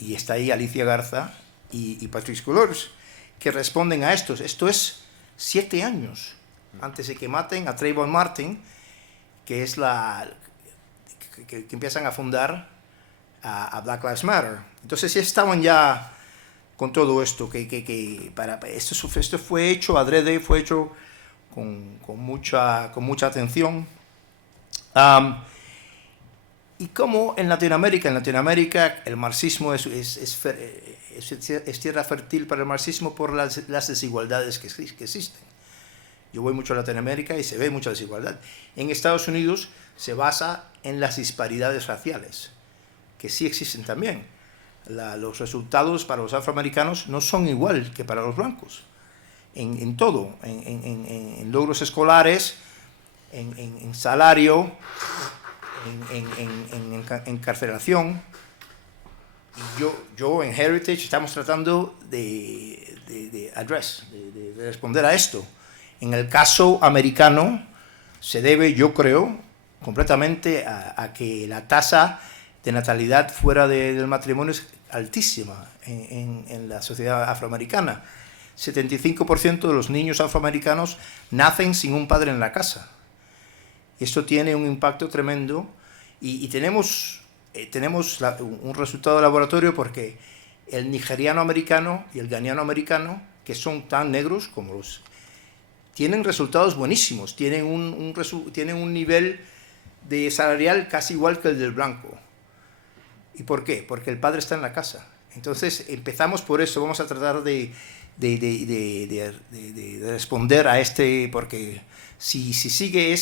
y está ahí Alicia Garza y Patrisse Cullors, que responden a esto. Esto es 7 años antes de que maten a Trayvon Martin, que es que empiezan a fundar a Black Lives Matter. Entonces ya estaban ya con todo esto, esto fue hecho adrede, fue hecho con mucha atención. Y como en Latinoamérica el marxismo es tierra fértil para el marxismo por las desigualdades que existen. Yo voy mucho a Latinoamérica y se ve mucha desigualdad. En Estados Unidos se basa en las disparidades raciales, que sí existen también. Los resultados para los afroamericanos no son igual que para los blancos. En todo, en logros escolares, en salario, en encarcelación. Y yo en Heritage estamos tratando de responder a esto. En el caso americano se debe, yo creo, completamente a que la tasa de natalidad fuera del matrimonio es altísima en la sociedad afroamericana. 75% de los niños afroamericanos nacen sin un padre en la casa. Esto tiene un impacto tremendo y tenemos un resultado de laboratorio porque el nigeriano americano y el ghaneano americano, que son tan negros como los, tienen resultados buenísimos, tienen un nivel de salarial casi igual que el del blanco. ¿Y por qué? Porque el padre está en la casa. Entonces empezamos por eso, vamos a tratar de responder a porque si sigue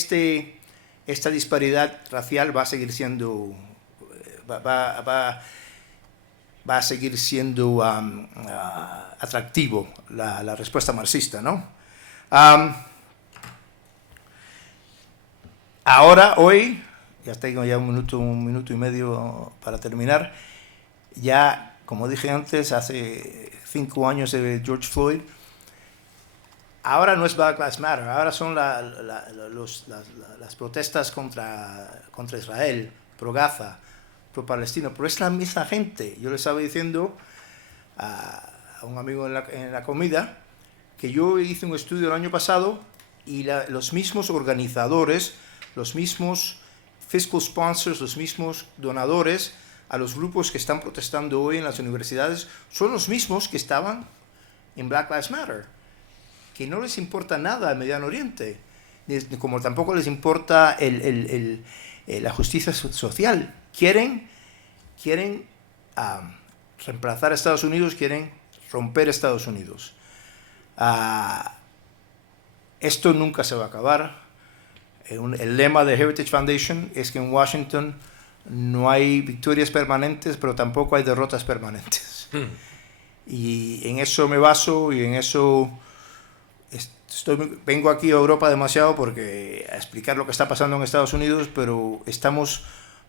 esta disparidad racial va a seguir siendo atractivo la respuesta marxista, ¿no? Hoy, ya tengo ya un minuto y medio para terminar. Ya, como dije antes, hace 5 años de George Floyd. Ahora no es Black Lives Matter, ahora son las protestas contra Israel, pro Gaza, pro Palestina, pero es la misma gente. Yo le estaba diciendo a un amigo en la comida que yo hice un estudio el año pasado y los mismos organizadores, los mismos fiscal sponsors, los mismos donadores a los grupos que están protestando hoy en las universidades son los mismos que estaban en Black Lives Matter, que no les importa nada el Mediano Oriente, como tampoco les importa la justicia social. Quieren reemplazar a Estados Unidos, quieren romper Estados Unidos. Esto nunca se va a acabar. El lema de Heritage Foundation es que en Washington no hay victorias permanentes, pero tampoco hay derrotas permanentes. Y en eso me baso y en eso vengo aquí a Europa demasiado porque a explicar lo que está pasando en Estados Unidos, pero estamos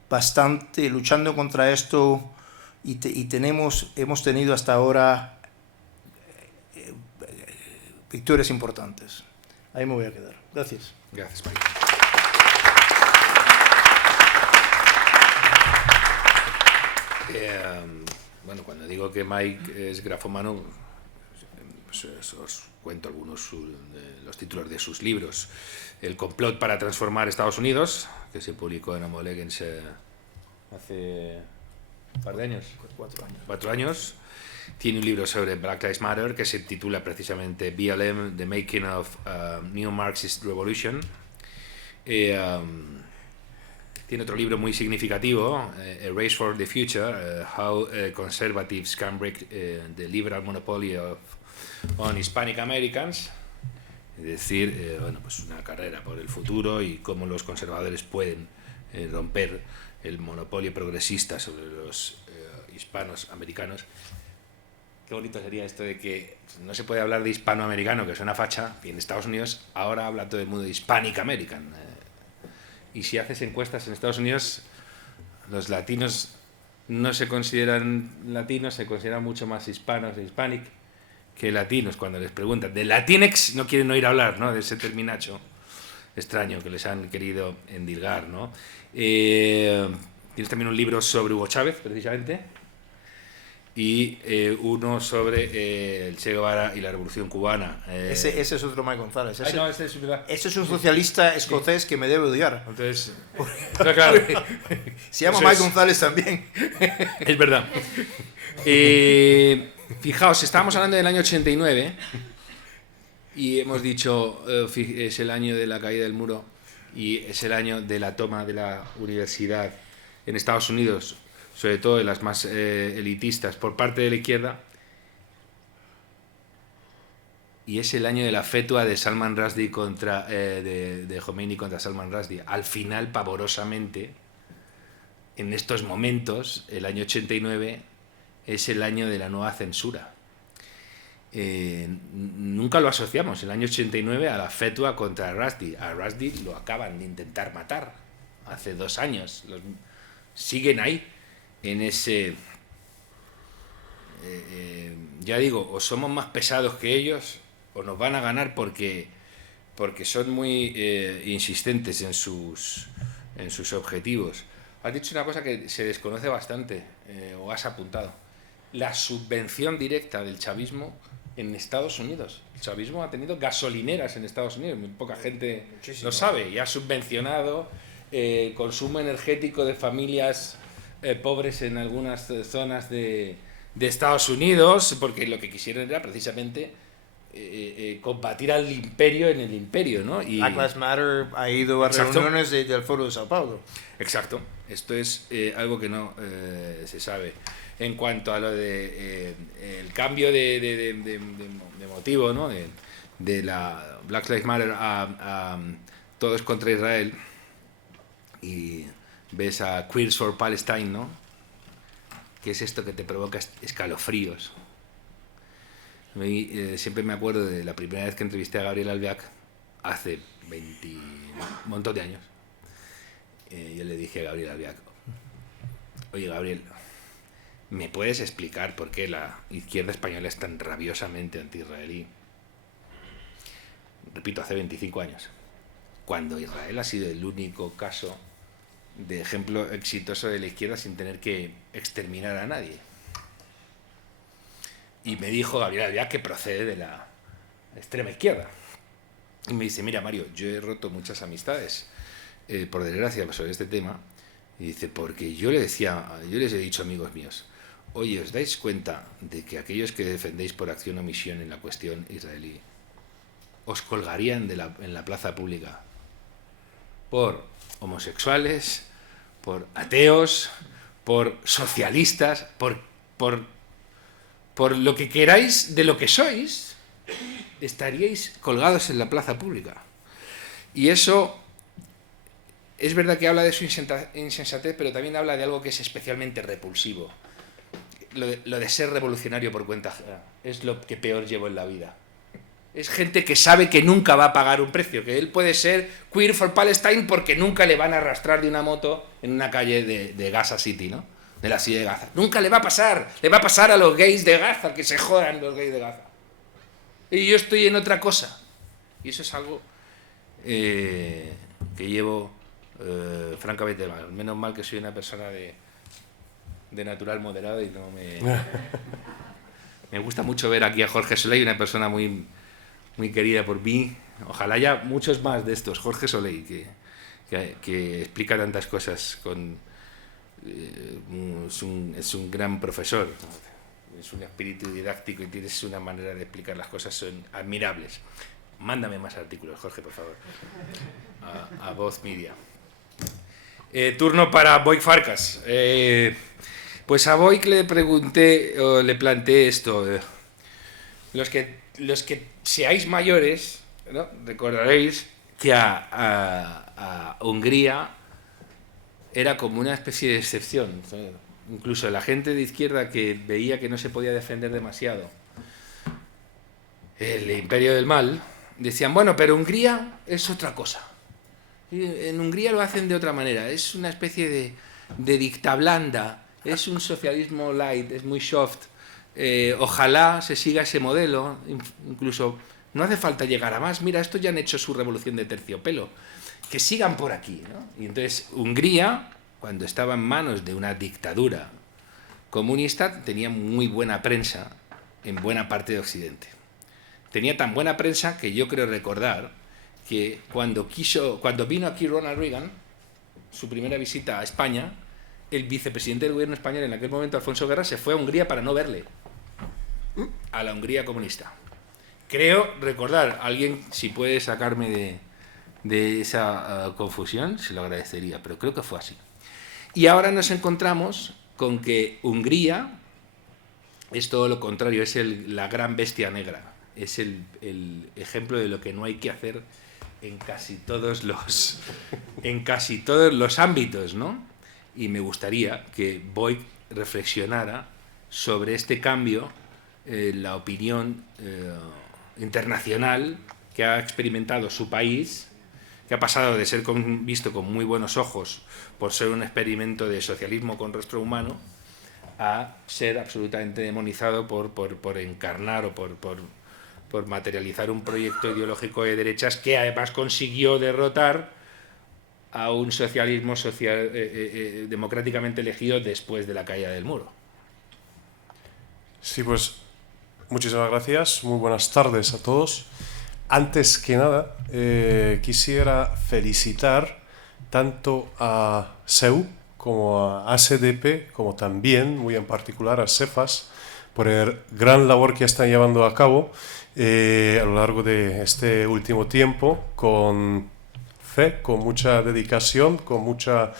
bastante luchando contra esto y hemos tenido hasta ahora victorias importantes. Ahí me voy a quedar. Gracias. Gracias, Mike. Bueno, cuando digo que Mike es grafómano, pues os cuento algunos de los títulos de sus libros. El complot para transformar Estados Unidos, que se publicó en Homo Legens hace un par de años. 4 años. Tiene un libro sobre Black Lives Matter que se titula precisamente BLM, The Making of New Marxist Revolution. Tiene otro libro muy significativo, A Race for the Future, How Conservatives Can Break the Liberal Monopoly on Hispanic Americans. Es decir, bueno, pues una carrera por el futuro y cómo los conservadores pueden romper el monopolio progresista sobre los hispanos americanos. Qué bonito sería esto de que no se puede hablar de hispanoamericano, que suena facha, y en Estados Unidos ahora habla todo el mundo de Hispanic American. Y si haces encuestas en Estados Unidos, los latinos no se consideran latinos, se consideran mucho más hispanos e hispanic que latinos. Cuando les preguntan de Latinx, no quieren oír hablar, ¿no?, de ese terminacho extraño que les han querido endilgar, ¿no? Tienes también un libro sobre Hugo Chávez, precisamente, y uno sobre el Che Guevara y la Revolución Cubana. Ese es otro Mike González. Ay, no, este es verdad. Ese es un socialista escocés que me debe odiar. Entonces, claro. Se llama Eso Mike es. González también. Es verdad. Fijaos, estábamos hablando del año 89 y hemos dicho es el año de la caída del muro y es el año de la toma de la universidad en Estados Unidos, sobre todo de las más elitistas, por parte de la izquierda. Y es el año de la fetua de Salman Rushdie de Khomeini contra Salman Rushdie. Al final, pavorosamente, en estos momentos, el año 89 es el año de la nueva censura. Nunca lo asociamos, el año 89, a la fetua contra Rushdie. A Rushdie lo acaban de intentar matar hace 2 años. Siguen ahí, en ese... ya digo, o somos más pesados que ellos, o nos van a ganar porque son muy insistentes en sus objetivos. Has dicho una cosa que se desconoce bastante, o has apuntado. La subvención directa del chavismo en Estados Unidos. El chavismo ha tenido gasolineras en Estados Unidos, muy poca gente lo sabe, y ha subvencionado consumo energético de familias pobres en algunas zonas de Estados Unidos, porque lo que quisieron era precisamente combatir al imperio en el imperio, ¿no? Y Black Lives Matter ha ido a Exacto. reuniones del Foro de Sao Paulo. Exacto, esto es algo que no se sabe. En cuanto a lo de el cambio de motivo, ¿no?, de la Black Lives Matter a todos contra Israel, y ves a Queers for Palestine, ¿no?, que es esto que te provoca escalofríos. Siempre me acuerdo de la primera vez que entrevisté a Gabriel Albiac hace un montón de años. Yo le dije a Gabriel Albiac: oye, Gabriel, ¿me puedes explicar por qué la izquierda española es tan rabiosamente anti-israelí? Repito, hace 25 años, cuando Israel ha sido el único caso de ejemplo exitoso de la izquierda sin tener que exterminar a nadie. Y me dijo Gabriel Albiac que procede de la extrema izquierda. Y me dice: mira, Mario, yo he roto muchas amistades, por desgracia, sobre este tema. Y dice, porque yo les he dicho a amigos míos: oye, ¿os dais cuenta de que aquellos que defendéis por acción o omisión en la cuestión israelí os colgarían en la plaza pública por homosexuales, por ateos, por socialistas, por por lo que queráis de lo que sois, estaríais colgados en la plaza pública. Y eso es verdad que habla de su insensatez, pero también habla de algo que es especialmente repulsivo. Lo de ser revolucionario por cuenta ajena es lo que peor llevo en la vida. Es gente que sabe que nunca va a pagar un precio, que él puede ser Queer for Palestine porque nunca le van a arrastrar de una moto en una calle de Gaza City, ¿no? De la ciudad de Gaza. Nunca le va a pasar. Le va a pasar a los gays de Gaza, que se jodan los gays de Gaza. Y yo estoy en otra cosa. Y eso es algo que llevo francamente mal. Menos mal que soy una persona de natural moderado y no me... Me gusta mucho ver aquí a Jorge Soleil, una persona muy querida por mí. Ojalá haya muchos más de estos. Jorge Soleil, que explica tantas cosas. Es un gran profesor. Es un espíritu didáctico y tienes una manera de explicar las cosas, son admirables. Mándame más artículos, Jorge, por favor. A Voz Media. Turno para Boic Farkas. Pues a Boic le pregunté, o le planteé esto. Los que seáis mayores, ¿no? Recordaréis que a Hungría era como una especie de excepción. Incluso la gente de izquierda que veía que no se podía defender demasiado el imperio del mal, decían, bueno, pero Hungría es otra cosa. En Hungría lo hacen de otra manera, es una especie de dicta blanda, es un socialismo light, es muy soft. Ojalá se siga ese modelo, incluso no hace falta llegar a más. Mira, estos ya han hecho su revolución de terciopelo, que sigan por aquí, ¿no? Y entonces Hungría, cuando estaba en manos de una dictadura comunista, tenía muy buena prensa en buena parte de Occidente. Tenía tan buena prensa que yo creo recordar que cuando vino aquí Ronald Reagan, su primera visita a España, el vicepresidente del gobierno español en aquel momento, Alfonso Guerra, se fue a Hungría para no verle, a la Hungría comunista. Creo recordar, alguien si puede sacarme de esa confusión, se lo agradecería, pero creo que fue así. Y ahora nos encontramos con que Hungría es todo lo contrario, es la gran bestia negra, es el ejemplo de lo que no hay que hacer en casi todos los ámbitos, ¿no? Y me gustaría que Boic reflexionara sobre este cambio, la opinión internacional que ha experimentado su país, que ha pasado de ser visto con muy buenos ojos por ser un experimento de socialismo con rostro humano a ser absolutamente demonizado por encarnar o por materializar un proyecto ideológico de derechas que además consiguió derrotar a un socialismo democráticamente elegido después de la caída del muro. Sí, pues muchísimas gracias, muy buenas tardes a todos. Antes que nada, quisiera felicitar tanto a CEU como a ASDP, como también, muy en particular, a CEFAS, por el gran labor que están llevando a cabo a lo largo de este último tiempo, con fe, con mucha dedicación, con mucha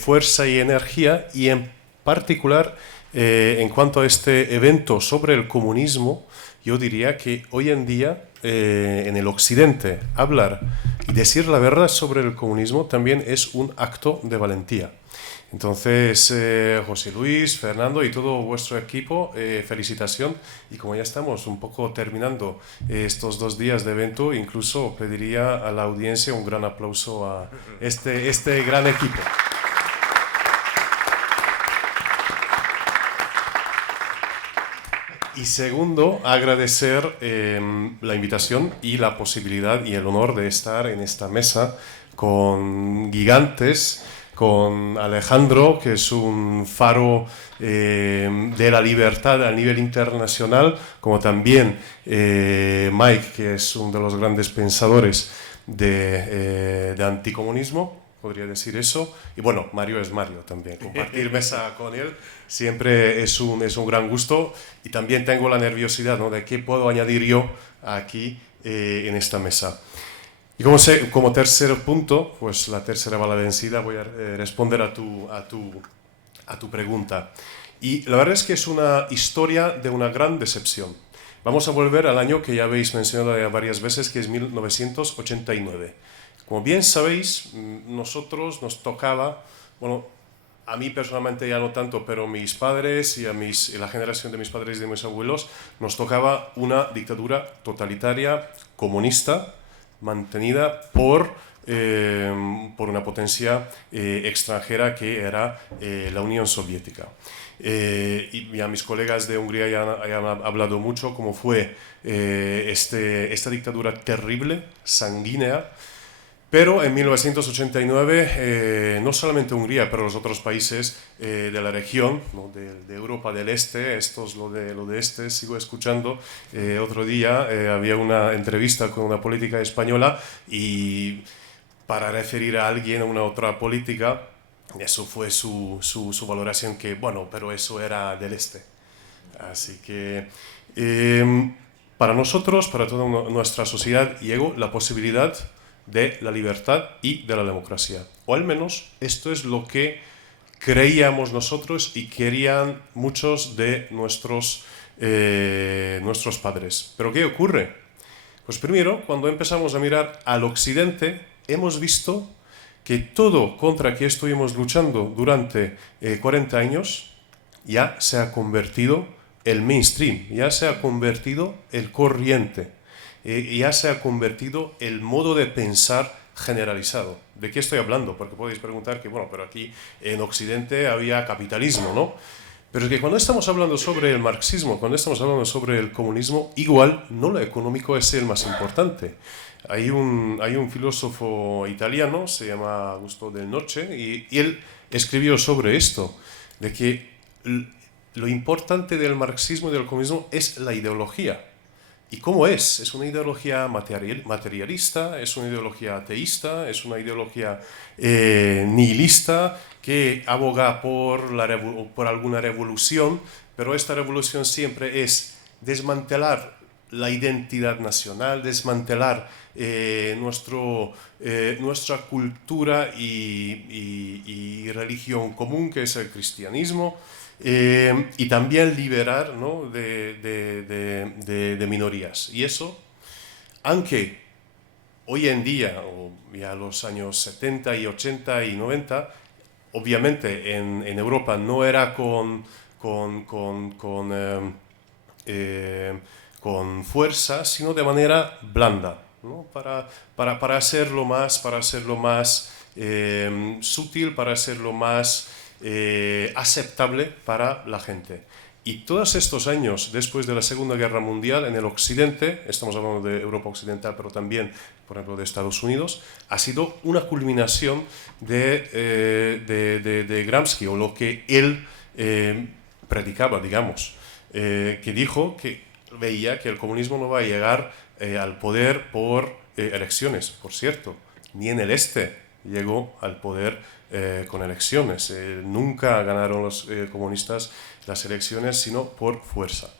fuerza y energía, y en particular, en cuanto a este evento sobre el comunismo, yo diría que hoy en día en el Occidente hablar y decir la verdad sobre el comunismo también es un acto de valentía. Entonces, José Luis, Fernando y todo vuestro equipo, felicitación. Y como ya estamos un poco terminando estos 2 días de evento, incluso pediría a la audiencia un gran aplauso a este gran equipo. Y segundo, agradecer la invitación y la posibilidad y el honor de estar en esta mesa con gigantes, con Alejandro, que es un faro de la libertad a nivel internacional, como también Mike, que es uno de los grandes pensadores de anticomunismo, podría decir eso. Y bueno, Mario es Mario también. Compartir mesa con él siempre es un gran gusto. Y también tengo la nerviosidad, ¿no?, de qué puedo añadir yo aquí en esta mesa. Y como tercer punto, pues la tercera bala vencida, voy a responder a tu pregunta. Y la verdad es que es una historia de una gran decepción. Vamos a volver al año que ya habéis mencionado ya varias veces, que es 1989. Como bien sabéis, nosotros nos tocaba, bueno, a mí personalmente ya no tanto, pero mis padres y y la generación de mis padres y de mis abuelos, nos tocaba una dictadura totalitaria, comunista, mantenida por una potencia extranjera que era la Unión Soviética. Y ya mis colegas de Hungría ya han hablado mucho cómo fue esta dictadura terrible, sanguínea. Pero en 1989, no solamente Hungría, pero los otros países de la región, ¿no? de Europa del Este, lo de este, sigo escuchando. Otro día había una entrevista con una política española y para referir a alguien a una otra política, eso fue su valoración, que bueno, pero eso era del Este. Así que para nosotros, para toda nuestra sociedad, llegó la posibilidad de la libertad y de la democracia. O al menos esto es lo que creíamos nosotros y querían muchos de nuestros padres. ¿Pero qué ocurre? Pues primero, cuando empezamos a mirar al occidente, hemos visto que todo contra que estuvimos luchando durante 40 años ya se ha convertido el mainstream, ya se ha convertido el corriente. Ya se ha convertido el modo de pensar generalizado. ¿De qué estoy hablando? Porque podéis preguntar que, bueno, pero aquí en Occidente había capitalismo, ¿no? Pero es que cuando estamos hablando sobre el marxismo, cuando estamos hablando sobre el comunismo, igual no lo económico es el más importante. Hay un filósofo italiano, se llama Augusto del Noce, y él escribió sobre esto, de que lo importante del marxismo y del comunismo es la ideología. ¿Y cómo es? Es una ideología materialista, es una ideología ateísta, es una ideología nihilista que aboga por alguna revolución, pero esta revolución siempre es desmantelar la identidad nacional, desmantelar nuestra cultura y religión común, que es el cristianismo. Y también liberar, ¿no? de minorías. Y eso, aunque hoy en día, o ya los años 70 y 80 y 90, obviamente en Europa no era con fuerza, sino de manera blanda, ¿no? Para hacerlo más sutil, para hacerlo más aceptable para la gente. Y todos estos años después de la Segunda Guerra Mundial en el occidente, estamos hablando de Europa occidental, pero también, por ejemplo, de Estados Unidos, ha sido una culminación de Gramsci, o lo que él predicaba, digamos, que dijo que veía que el comunismo no va a llegar al poder por elecciones, por cierto, ni en el este llegó al poder con elecciones. Nunca ganaron los comunistas las elecciones, sino por fuerza.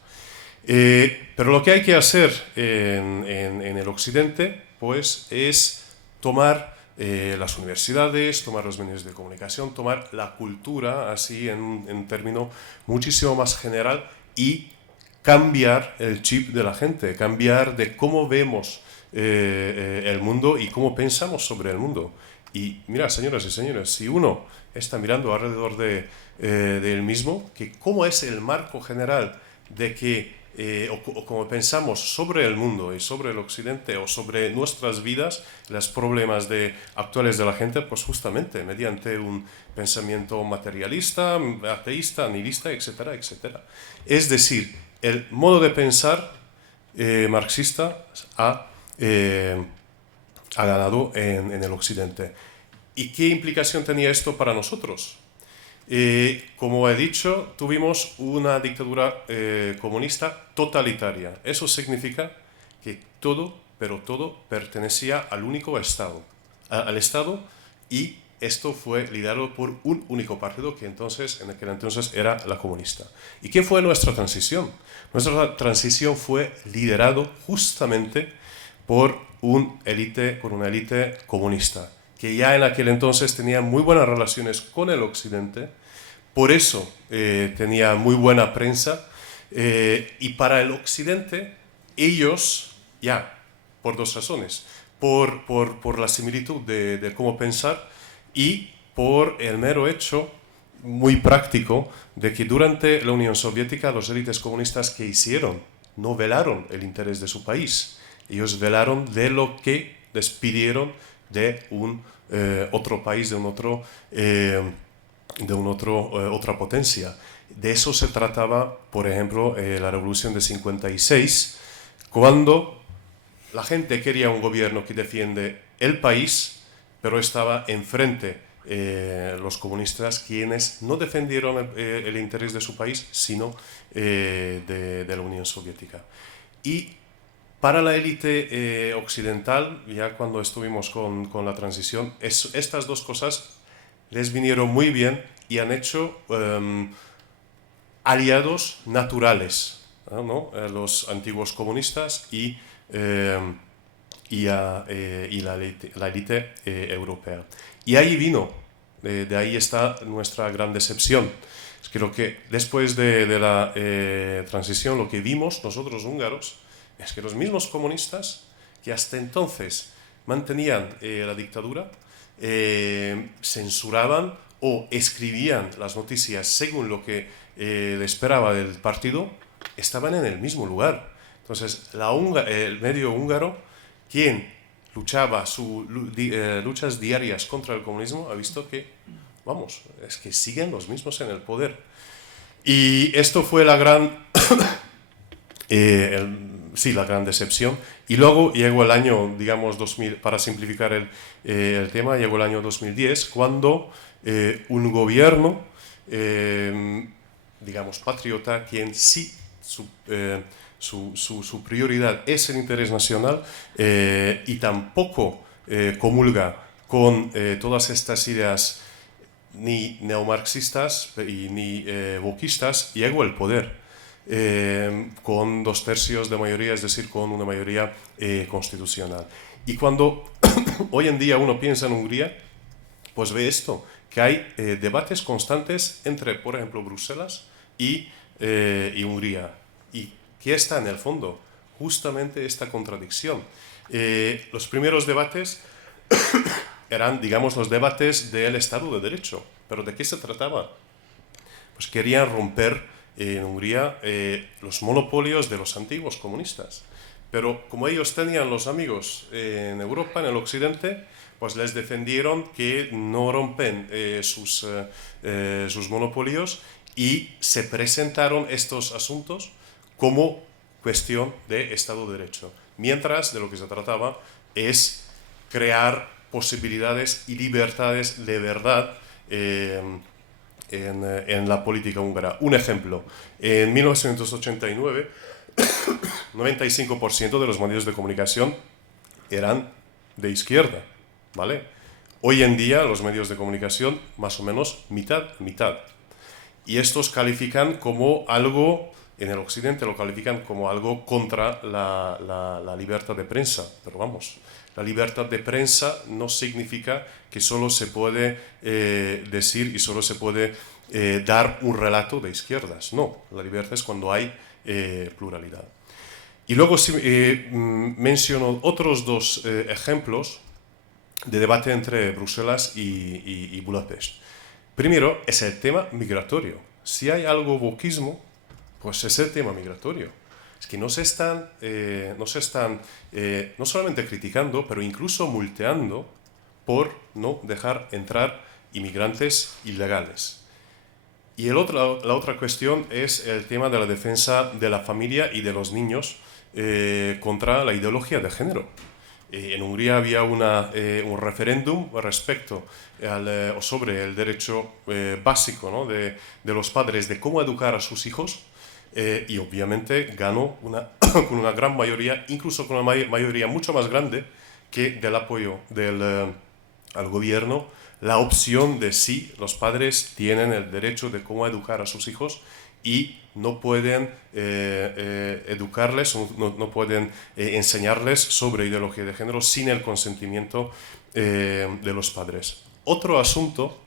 Pero lo que hay que hacer en el occidente, pues, es tomar las universidades, tomar los medios de comunicación, tomar la cultura, así en un término muchísimo más general, y cambiar el chip de la gente, cambiar de cómo vemos el mundo y cómo pensamos sobre el mundo. Y mira, señoras y señores, si uno está mirando alrededor de él mismo, que cómo es el marco general de que, o cómo pensamos sobre el mundo y sobre el occidente o sobre nuestras vidas, los problemas actuales de la gente, pues justamente mediante un pensamiento materialista, ateísta, nihilista, etcétera, etcétera. Es decir, el modo de pensar marxista ha ganado en el occidente. ¿Y qué implicación tenía esto para nosotros? Como he dicho, tuvimos una dictadura comunista totalitaria. Eso significa que todo, pero todo, pertenecía al único Estado, al Estado, y esto fue liderado por un único partido que en aquel entonces era la comunista. ¿Y qué fue nuestra transición? Nuestra transición fue liderado justamente por una élite comunista, que ya en aquel entonces tenía muy buenas relaciones con el occidente, por eso tenía muy buena prensa, y para el Occidente, ellos, ya, por dos razones, por la similitud de cómo pensar y por el mero hecho muy práctico de que durante la Unión Soviética los élites comunistas que hicieron no velaron el interés de su país, ellos velaron de lo que les pidieron de un otro país, otra potencia. De eso se trataba, por ejemplo, la Revolución de 56, cuando la gente quería un gobierno que defiende el país, pero estaba enfrente los comunistas, quienes no defendieron el interés de su país, sino de la Unión Soviética. Y para la élite occidental, ya cuando estuvimos con la transición, estas dos cosas les vinieron muy bien y han hecho aliados naturales, ¿no? Los antiguos comunistas y la élite europea. Y ahí vino, de ahí está nuestra gran decepción. Es que lo que después de la transición, lo que vimos nosotros húngaros, es que los mismos comunistas que hasta entonces mantenían la dictadura, censuraban o escribían las noticias según lo que le esperaba del partido, estaban en el mismo lugar. Entonces, el medio húngaro, quien luchaba luchas diarias contra el comunismo, ha visto que, vamos, es que siguen los mismos en el poder. Y esto fue la gran, la gran decepción. Y luego llegó el año, digamos, 2000, para simplificar el tema, llegó el año 2010, cuando un gobierno, digamos, patriota, quien sí su prioridad es el interés nacional y tampoco comulga con todas estas ideas ni neomarxistas ni wokistas, llegó al poder con 2/3 de mayoría, es decir, con una mayoría constitucional. Y cuando hoy en día uno piensa en Hungría, pues ve esto, que hay debates constantes entre, por ejemplo, Bruselas y Hungría. ¿Y qué está en el fondo? Justamente esta contradicción. Los primeros debates eran, digamos, los debates del Estado de Derecho. ¿Pero de qué se trataba? Pues querían romper en Hungría los monopolios de los antiguos comunistas. Pero como ellos tenían los amigos en Europa, en el Occidente, pues les defendieron que no rompen sus monopolios y se presentaron estos asuntos como cuestión de Estado de Derecho. Mientras de lo que se trataba es crear posibilidades y libertades de verdad en la política húngara. Un ejemplo, en 1989, 95% de los medios de comunicación eran de izquierda, ¿vale? Hoy en día los medios de comunicación más o menos mitad. Y estos califican como algo, en el Occidente lo califican como algo contra la libertad de prensa. Pero vamos, la libertad de prensa no significa que solo se puede decir y solo se puede dar un relato de izquierdas. No, la libertad es cuando hay pluralidad. Y luego menciono otros dos ejemplos de debate entre Bruselas y Budapest. Primero es el tema migratorio. Si hay algo wokismo, pues es el tema migratorio. Es que no están no solamente criticando, pero incluso multeando por no dejar entrar inmigrantes ilegales. Y la otra cuestión es el tema de la defensa de la familia y de los niños contra la ideología de género. En Hungría había un referéndum respecto sobre el derecho básico, ¿no? de los padres de cómo educar a sus hijos, y obviamente ganó con una gran mayoría, incluso con una mayoría mucho más grande que del apoyo al gobierno, la opción de si los padres tienen el derecho de cómo educar a sus hijos y no pueden educarles, no pueden enseñarles sobre ideología de género sin el consentimiento de los padres. Otro asunto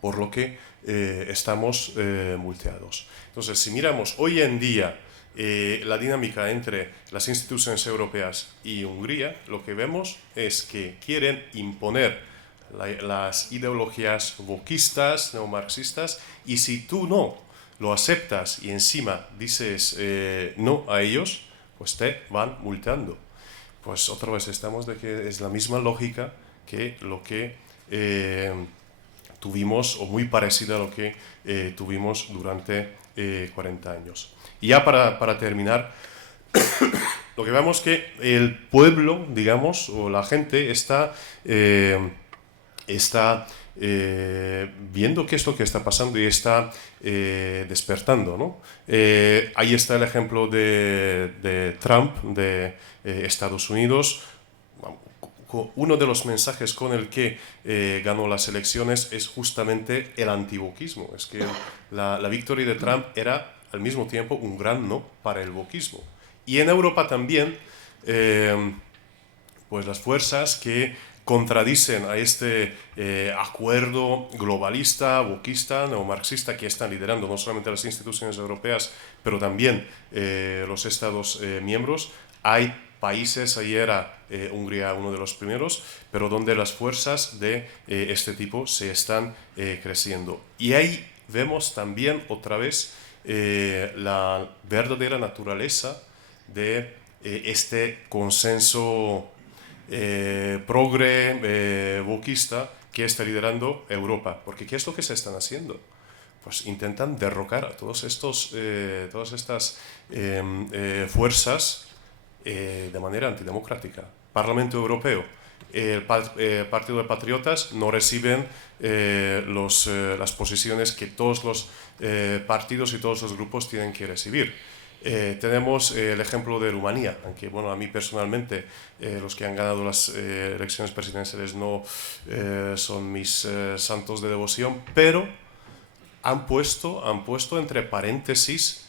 por lo que estamos multados. Entonces, si miramos hoy en día la dinámica entre las instituciones europeas y Hungría, lo que vemos es que quieren imponer las ideologías wokistas, neomarxistas, y si tú no lo aceptas y encima dices no a ellos, pues te van multando. Pues otra vez estamos de que es la misma lógica que lo que tuvimos, o muy parecida a lo que tuvimos durante 40 años. Y ya para terminar, lo que vemos que el pueblo, digamos, o la gente está viendo qué es lo que está pasando y está despertando, ¿no? Ahí está el ejemplo de Trump, de Estados Unidos. Uno de los mensajes con el que ganó las elecciones es justamente el antiwokismo. Es que la victoria de Trump era al mismo tiempo un gran no para el wokismo. Y en Europa también, pues las fuerzas que contradicen a este acuerdo globalista, wokista, neomarxista que están liderando no solamente las instituciones europeas, pero también los Estados miembros. Hay países, ahí era Hungría uno de los primeros, pero donde las fuerzas de este tipo se están creciendo. Y ahí vemos también otra vez la verdadera naturaleza de este consenso progre, wokista que está liderando Europa. Porque ¿qué es lo que se están haciendo? Pues intentan derrocar a todas estas fuerzas de manera antidemocrática. Parlamento Europeo, el Partido de Patriotas no reciben las posiciones que todos los partidos y todos los grupos tienen que recibir. Tenemos el ejemplo de Rumanía, aunque bueno, a mí personalmente los que han ganado las elecciones presidenciales no son mis santos de devoción, pero han puesto entre paréntesis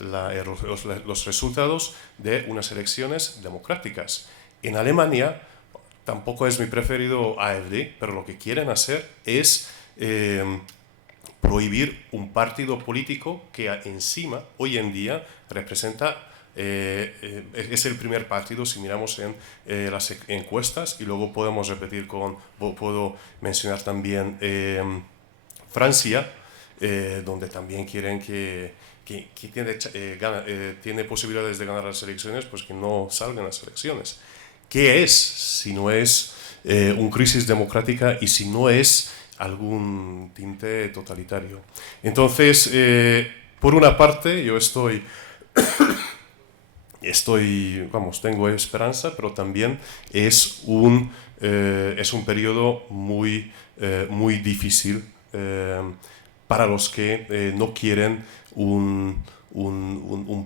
los resultados de unas elecciones democráticas. En Alemania tampoco es mi preferido AfD, pero lo que quieren hacer es prohibir un partido político que encima hoy en día representa es el primer partido si miramos en las encuestas, y luego podemos repetir puedo mencionar también Francia, donde también quieren que tiene posibilidades de ganar las elecciones, pues que no salgan las elecciones. ¿Qué es si no es una crisis democrática y si no es algún tinte totalitario? Entonces, por una parte, yo tengo esperanza, pero también es un periodo muy difícil para los que no quieren un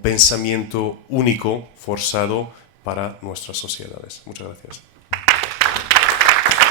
pensamiento único, forzado para nuestras sociedades. Muchas gracias.